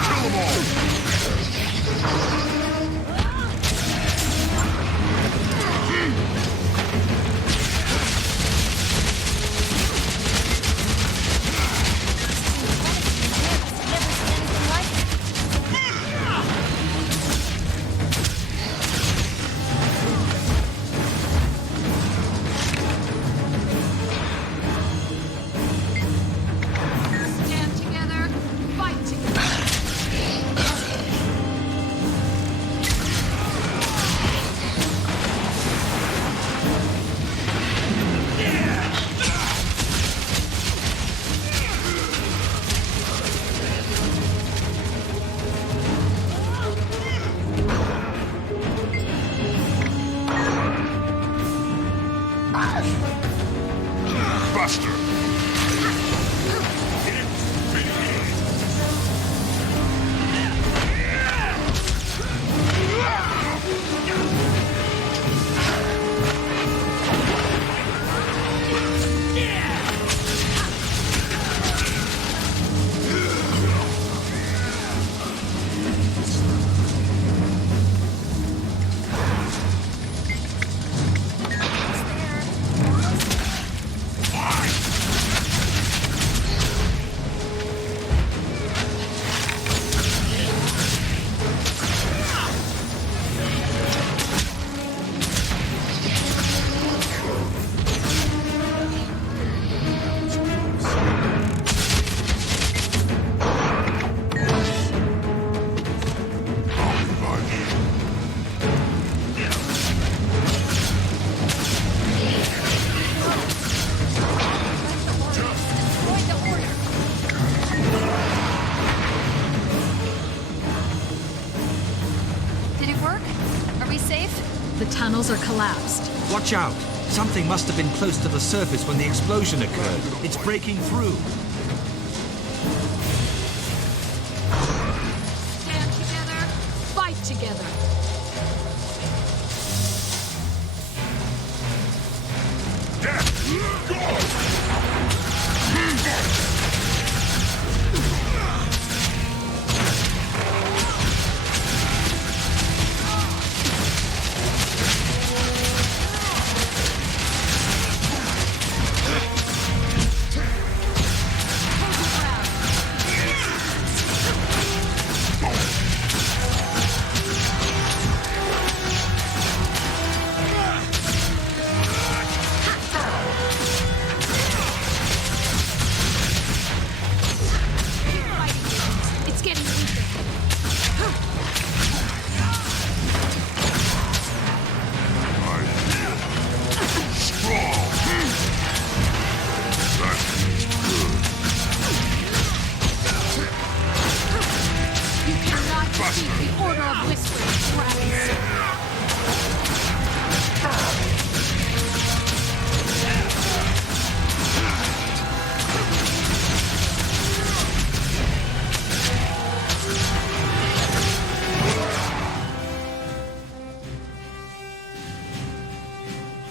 Kill them all! Are collapsed. Watch out! Something must have been close to the surface when the explosion occurred. It's breaking through. Stand together, fight together.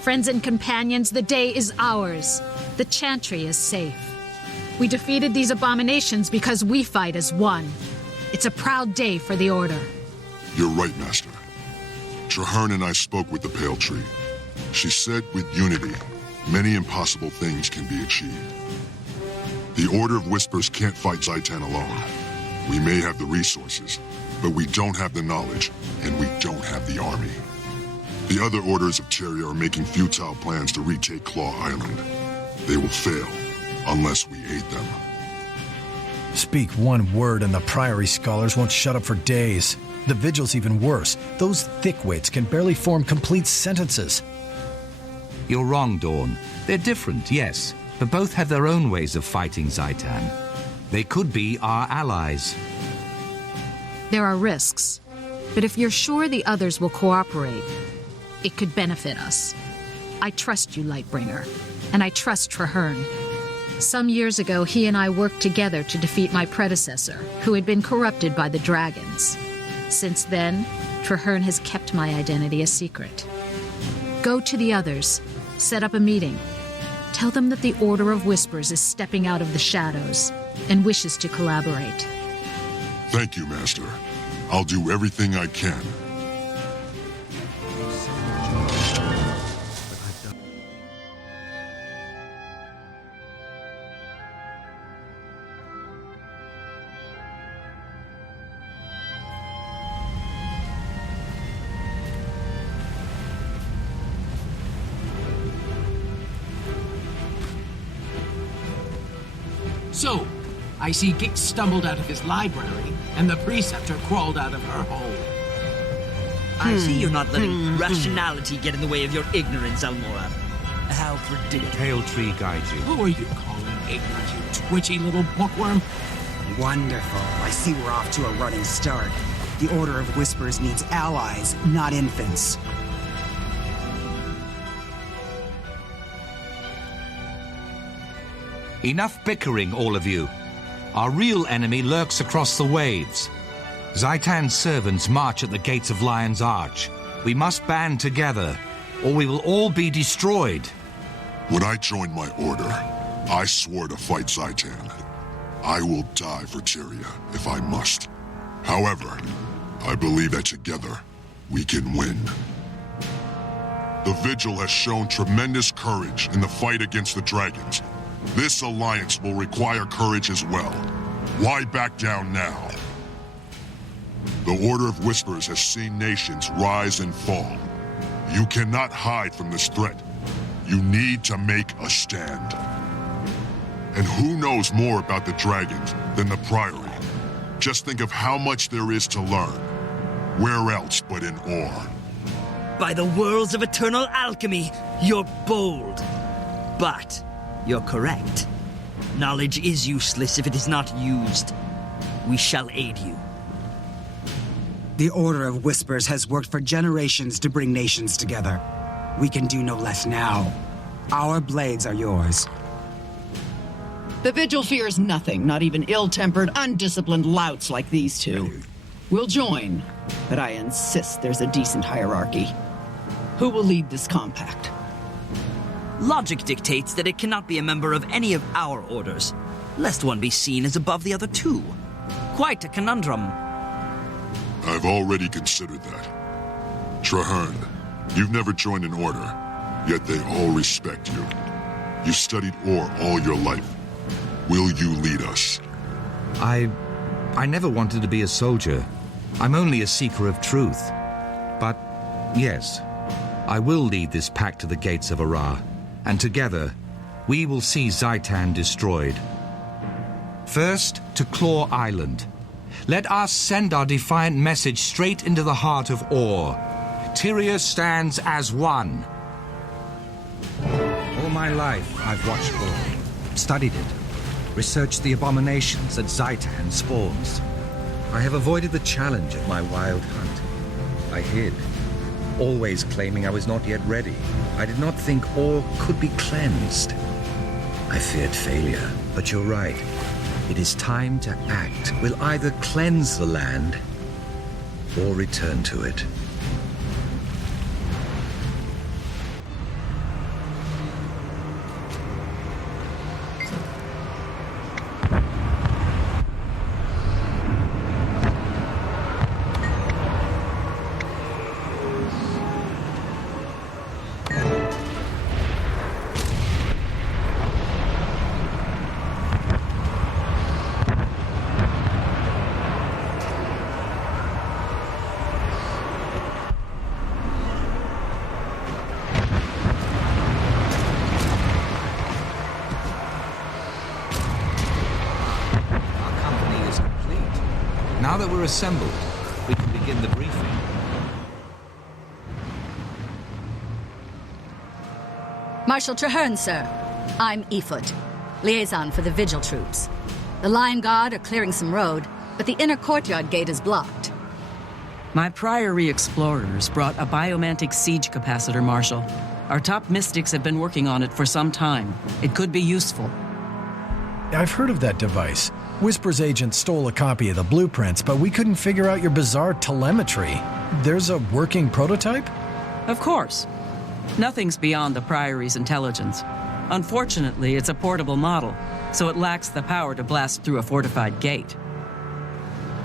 Friends and companions, the day is ours. The Chantry is safe. We defeated these abominations because we fight as one. It's a proud day for the Order. You're right, Master. Trahearne and I spoke with the Pale Tree. She said with unity, many impossible things can be achieved. The Order of Whispers can't fight Zhaitan alone. We may have the resources, but we don't have the knowledge, and we don't have the army. The other orders of Tyria are making futile plans to retake Claw Island. They will fail, unless we aid them. Speak one word and the Priory scholars won't shut up for days. The Vigil's even worse. Those thickwits can barely form complete sentences. You're wrong, Dawn. They're different, yes, but both have their own ways of fighting Zhaitan. They could be our allies. There are risks, but if you're sure the others will cooperate, it could benefit us. I trust you, Lightbringer. and I trust Trahearne. Some years ago, he and I worked together to defeat my predecessor, who had been corrupted by the dragons. Since then, Trahearne has kept my identity a secret. Go to the others, set up a meeting. Tell them that the Order of Whispers is stepping out of the shadows and wishes to collaborate. Thank you, Master. I'll do everything I can. So, I see Gix stumbled out of his library, and the Preceptor crawled out of her hole. I see you're not letting rationality get in the way of your ignorance, Almora. How predictable. Pale Tree guide you. Who are you calling ignorant, you twitchy little bookworm? Wonderful. I see we're off to a running start. The Order of Whispers needs allies, not infants. Enough bickering, all of you. Our real enemy lurks across the waves. Zhaitan's servants march at the gates of Lion's Arch. We must band together, or we will all be destroyed. When I joined my order, I swore to fight Zhaitan. I will die for Tyria, if I must. However, I believe that together, we can win. The Vigil has shown tremendous courage in the fight against the dragons. This alliance will require courage as well. Why back down now? The Order of Whispers has seen nations rise and fall. You cannot hide from this threat. You need to make a stand. And who knows more about the dragons than the Priory? Just think of how much there is to learn. Where else but in Orr? By the worlds of eternal alchemy, you're bold. But you're correct. Knowledge is useless if it is not used. We shall aid you. The Order of Whispers has worked for generations to bring nations together. We can do no less now. Our blades are yours. The Vigil fears nothing, not even ill-tempered, undisciplined louts like these two. We'll join, but I insist there's a decent hierarchy. Who will lead this compact? Logic dictates that it cannot be a member of any of our orders, lest one be seen as above the other two. Quite a conundrum. I've already considered that. Trahearne, you've never joined an order, yet they all respect you. You've studied Orr all your life. Will you lead us? I never wanted to be a soldier. I'm only a seeker of truth. But, yes, I will lead this pack to the gates of Arra, and together, we will see Zhaitan destroyed. First, to Claw Island. Let us send our defiant message straight into the heart of Orr. Tyria stands as one. All my life, I've watched Orr, studied it, researched the abominations that Zhaitan spawns. I have avoided the challenge of my wild hunt. I hid, always claiming I was not yet ready. I did not think Orr could be cleansed. I feared failure, but you're right. It is time to act. We'll either cleanse the land or return to it. Now that we're assembled, we can begin the briefing. Marshal Trahearne, sir. I'm Efoot, liaison for the Vigil troops. The Lion Guard are clearing some road, but the inner courtyard gate is blocked. My Priory explorers brought a biomantic siege capacitor, Marshal. Our top mystics have been working on it for some time. It could be useful. I've heard of that device. Whisper's agent stole a copy of the blueprints, but we couldn't figure out your bizarre telemetry. There's a working prototype? Of course. Nothing's beyond the Priory's intelligence. Unfortunately, it's a portable model, so it lacks the power to blast through a fortified gate.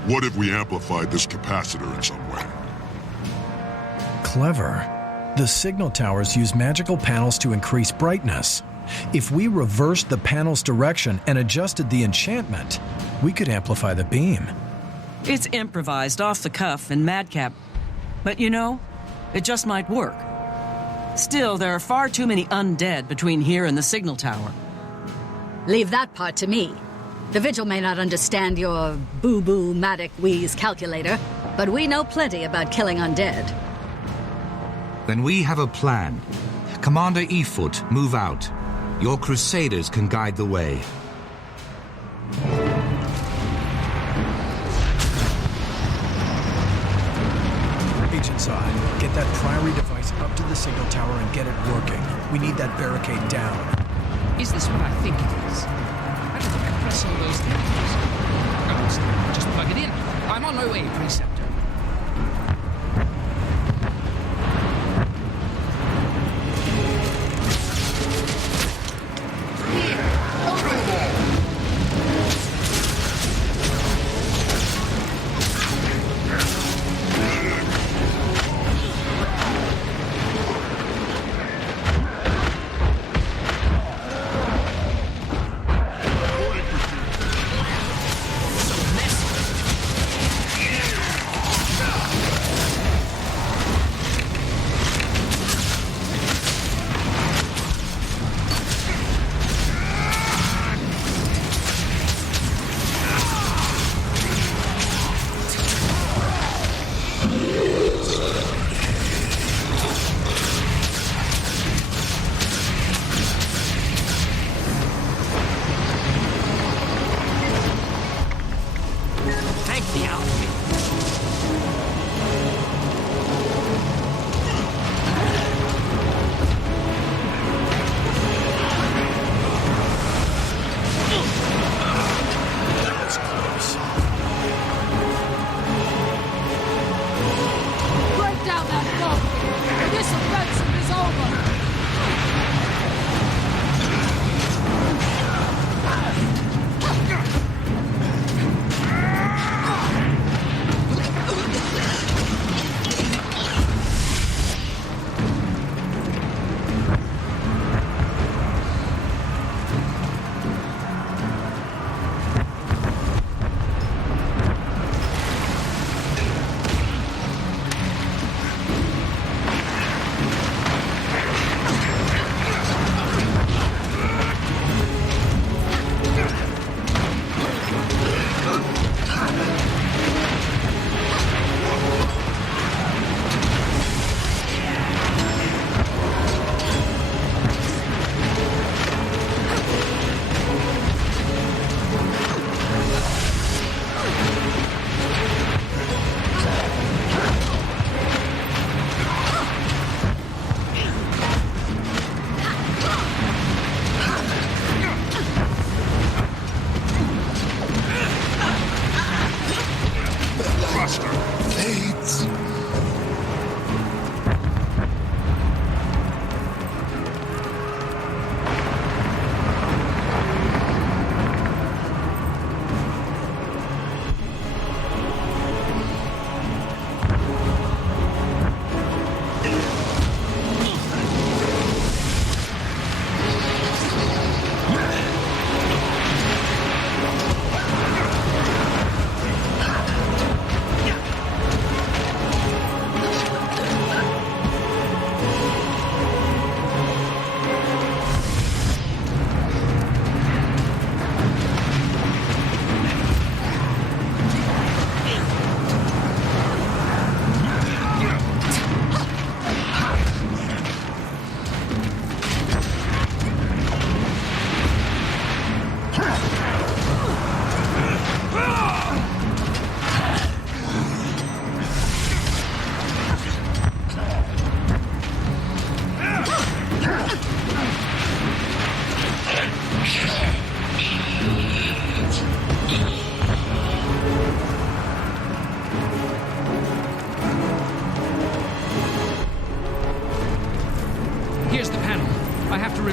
What if we amplified this capacitor in some way? Clever. The signal towers use magical panels to increase brightness. If we reversed the panel's direction and adjusted the enchantment, we could amplify the beam. It's improvised, off the cuff, and madcap. But you know, it just might work. Still, there are far too many undead between here and the signal tower. Leave that part to me. The Vigil may not understand your boo-boo-matic wheeze calculator, but we know plenty about killing undead. Then we have a plan. Commander Efoot, move out. Your crusaders can guide the way. Agent Zai, get that Priory device up to the signal tower and get it working. We need that barricade down. Is this what I think it is? I don't think I press all those things. No, just plug it in. I'm on my way, Preceptor.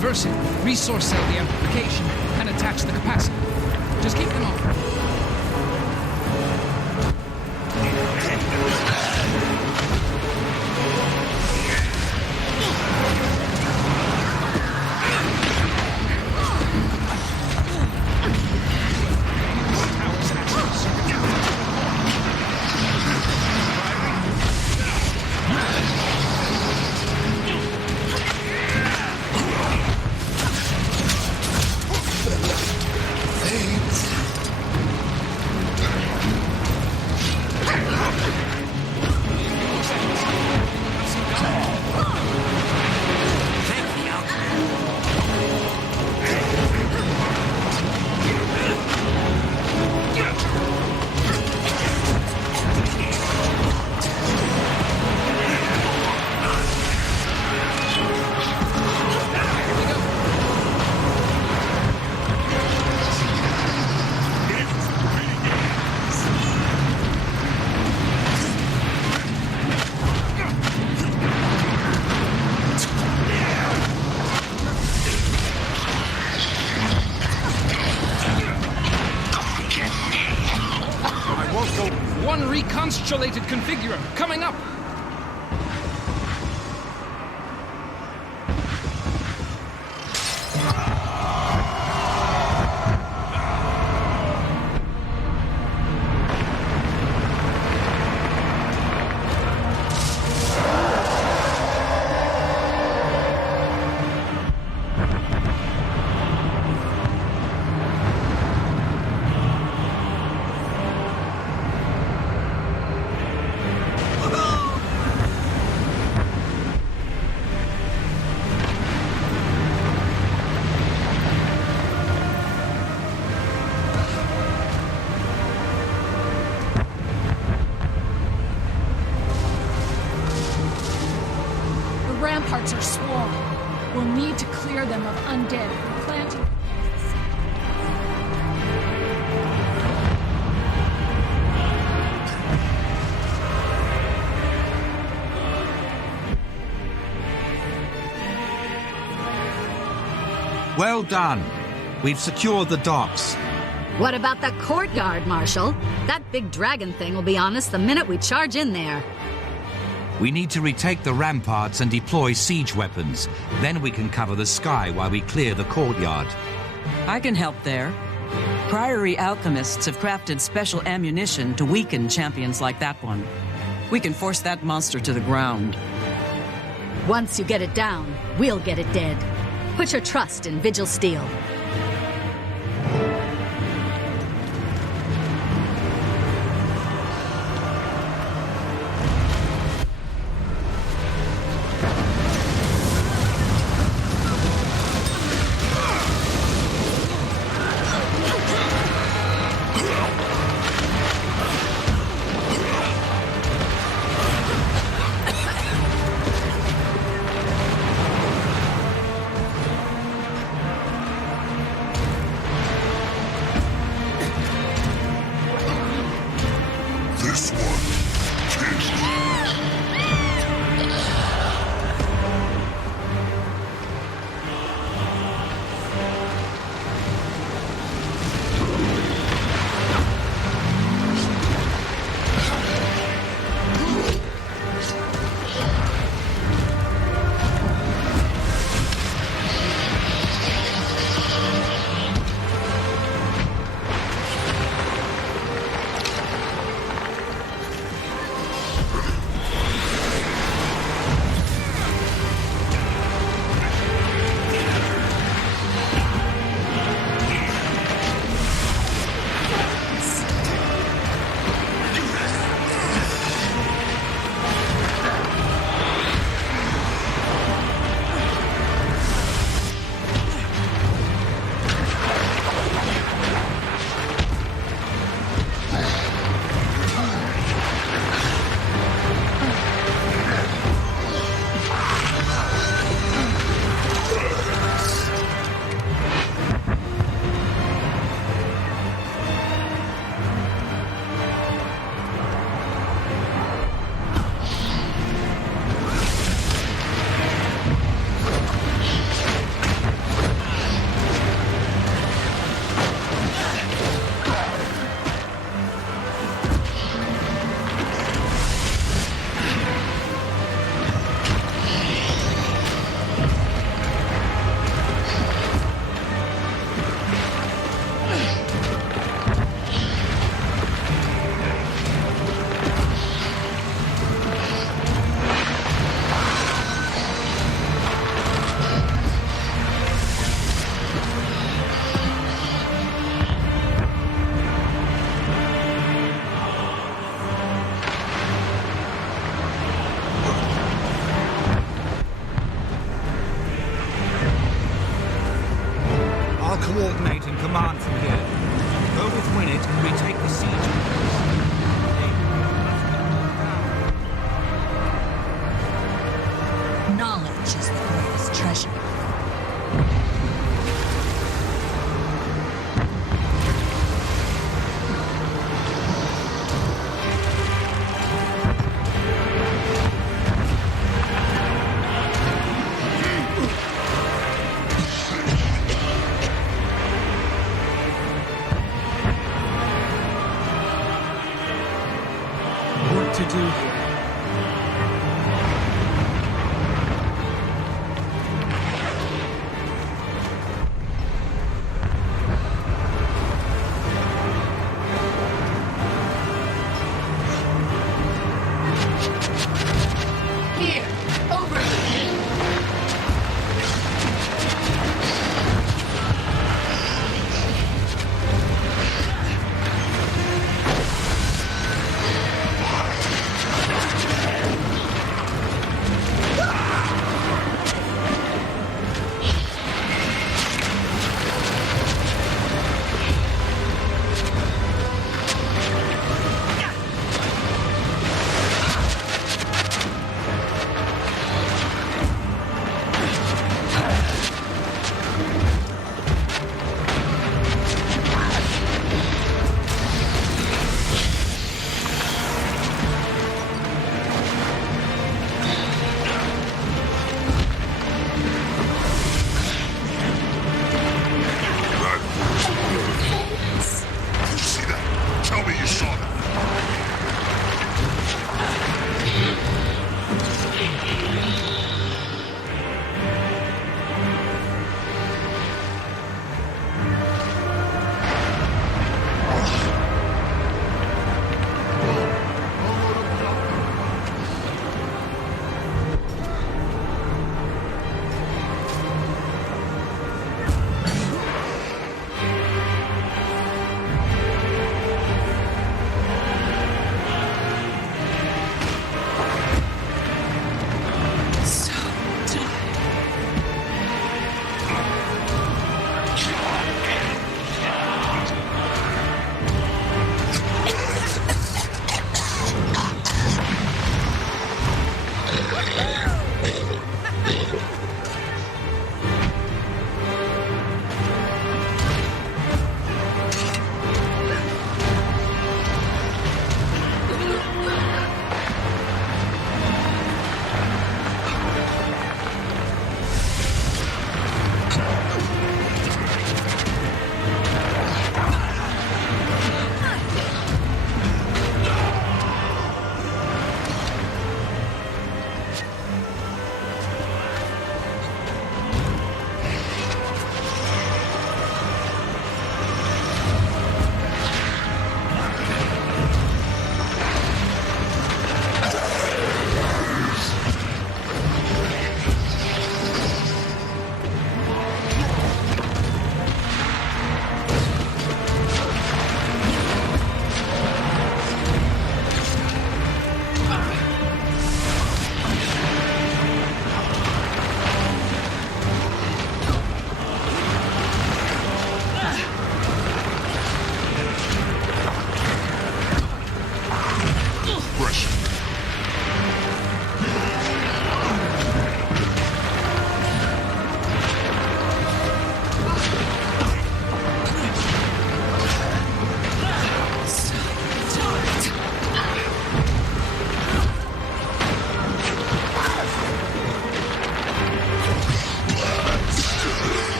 reverse it, resource cell the amplification, and attach the capacitor. Just keep them on. One reconstellated configurer coming up. Ramparts are swarmed. We'll need to clear them of undead. We plan to... Well done. We've secured the docks. What about the courtyard, Marshal? That big dragon thing will be on us the minute we charge in there. We need to retake the ramparts and deploy siege weapons. Then we can cover the sky while we clear the courtyard. I can help there. Priory alchemists have crafted special ammunition to weaken champions like that one. We can force that monster to the ground. Once you get it down, we'll get it dead. Put your trust in Vigil Steel. what to do here.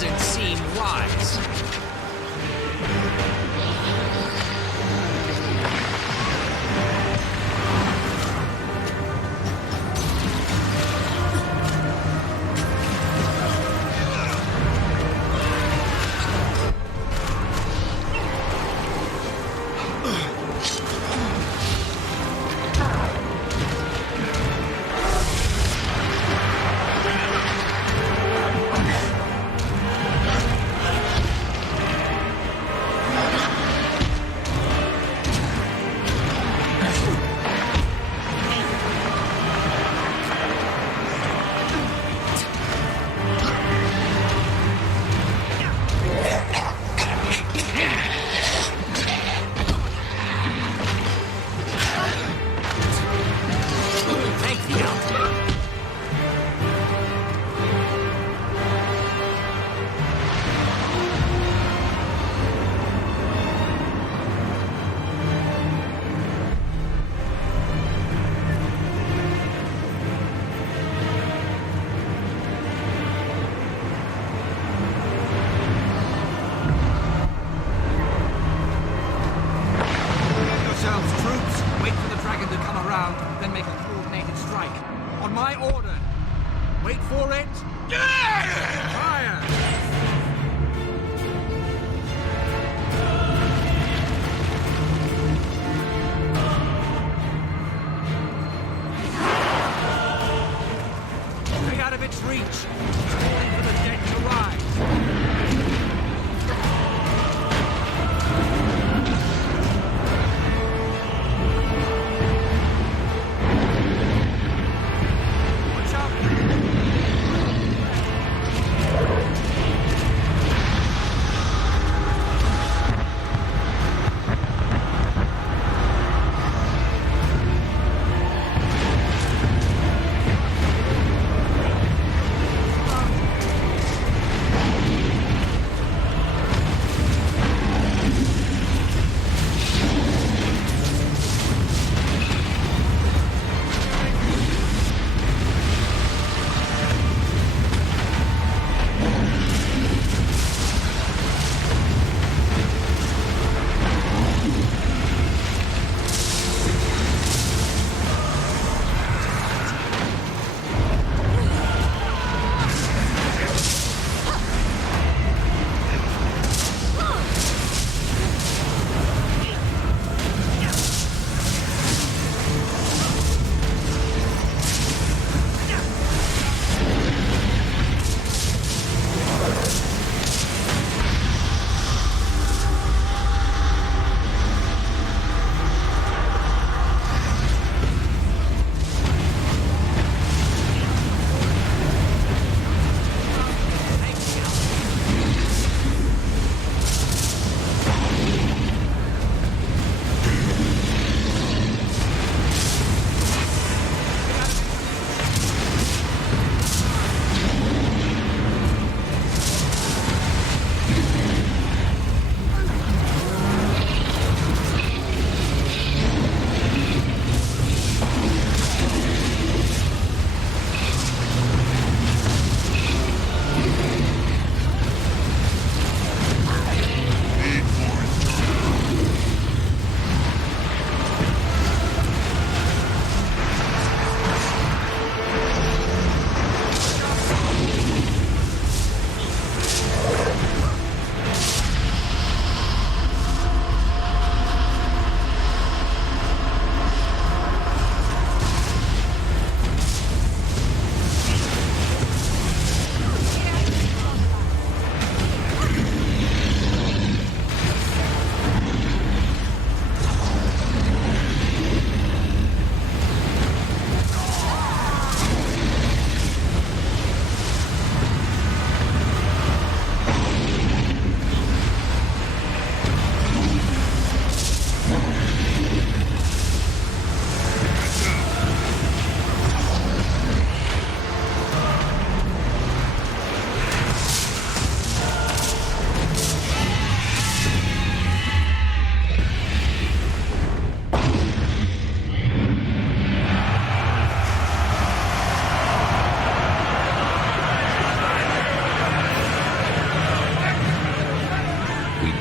doesn't seem wise.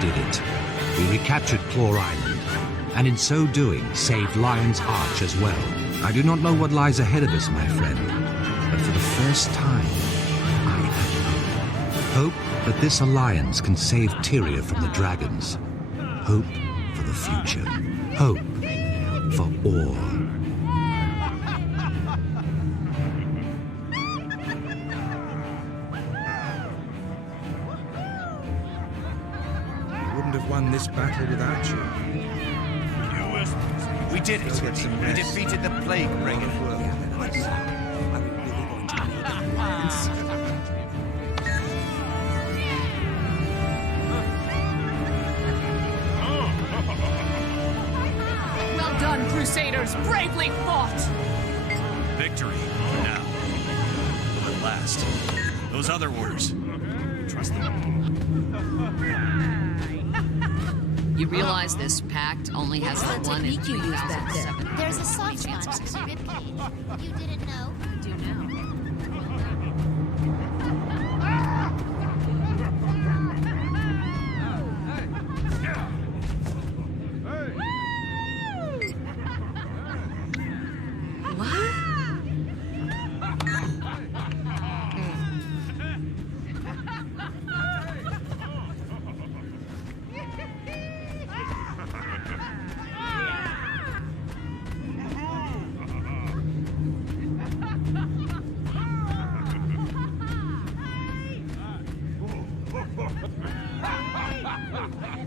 did it. We recaptured Claw Island, and in so doing, saved Lion's Arch as well. I do not know what lies ahead of us, my friend, but for the first time, I have hope. Hope that this alliance can save Tyria from the dragons. Hope for the future. Hope for all. We wouldn't have won this battle without you. We did it. We defeated the Plague Bringer. Well done, Crusaders! Bravely fought! Victory, for now. Will it last? Those other orders. Trust them. You realize this pact only has the one in 3,007. There's a soft spot in the ribcage. You didn't know? I do now.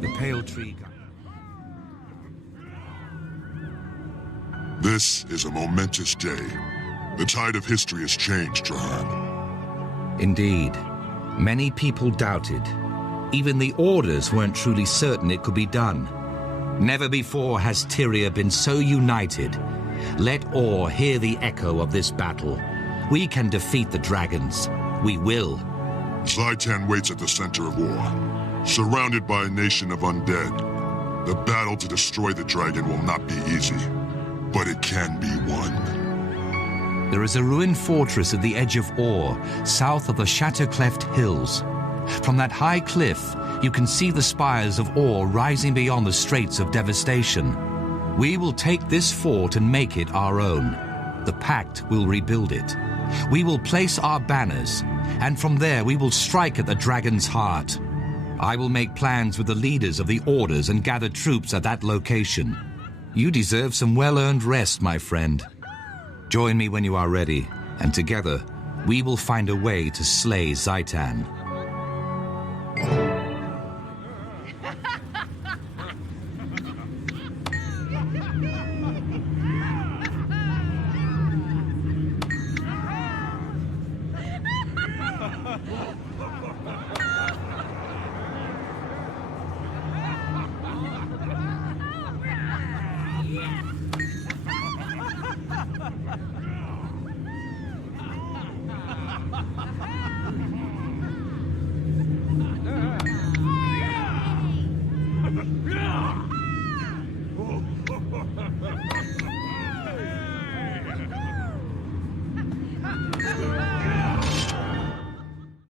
The pale tree. This is a momentous day. The tide of history has changed, Trahearne. Indeed. Many people doubted. Even the Orders weren't truly certain it could be done. Never before has Tyria been so united. Let all hear the echo of this battle. We can defeat the dragons. We will. Zhaitan waits at the center of war, surrounded by a nation of undead. The battle to destroy the dragon will not be easy, but it can be won. There is a ruined fortress at the edge of Orr, south of the Shattercleft Hills. From that high cliff, you can see the spires of Orr rising beyond the Straits of Devastation. We will take this fort and make it our own. The Pact will rebuild it. We will place our banners, and from there we will strike at the dragon's heart. I will make plans with the leaders of the Orders and gather troops at that location. You deserve some well-earned rest, my friend. Join me when you are ready, and together we will find a way to slay Zhaitan.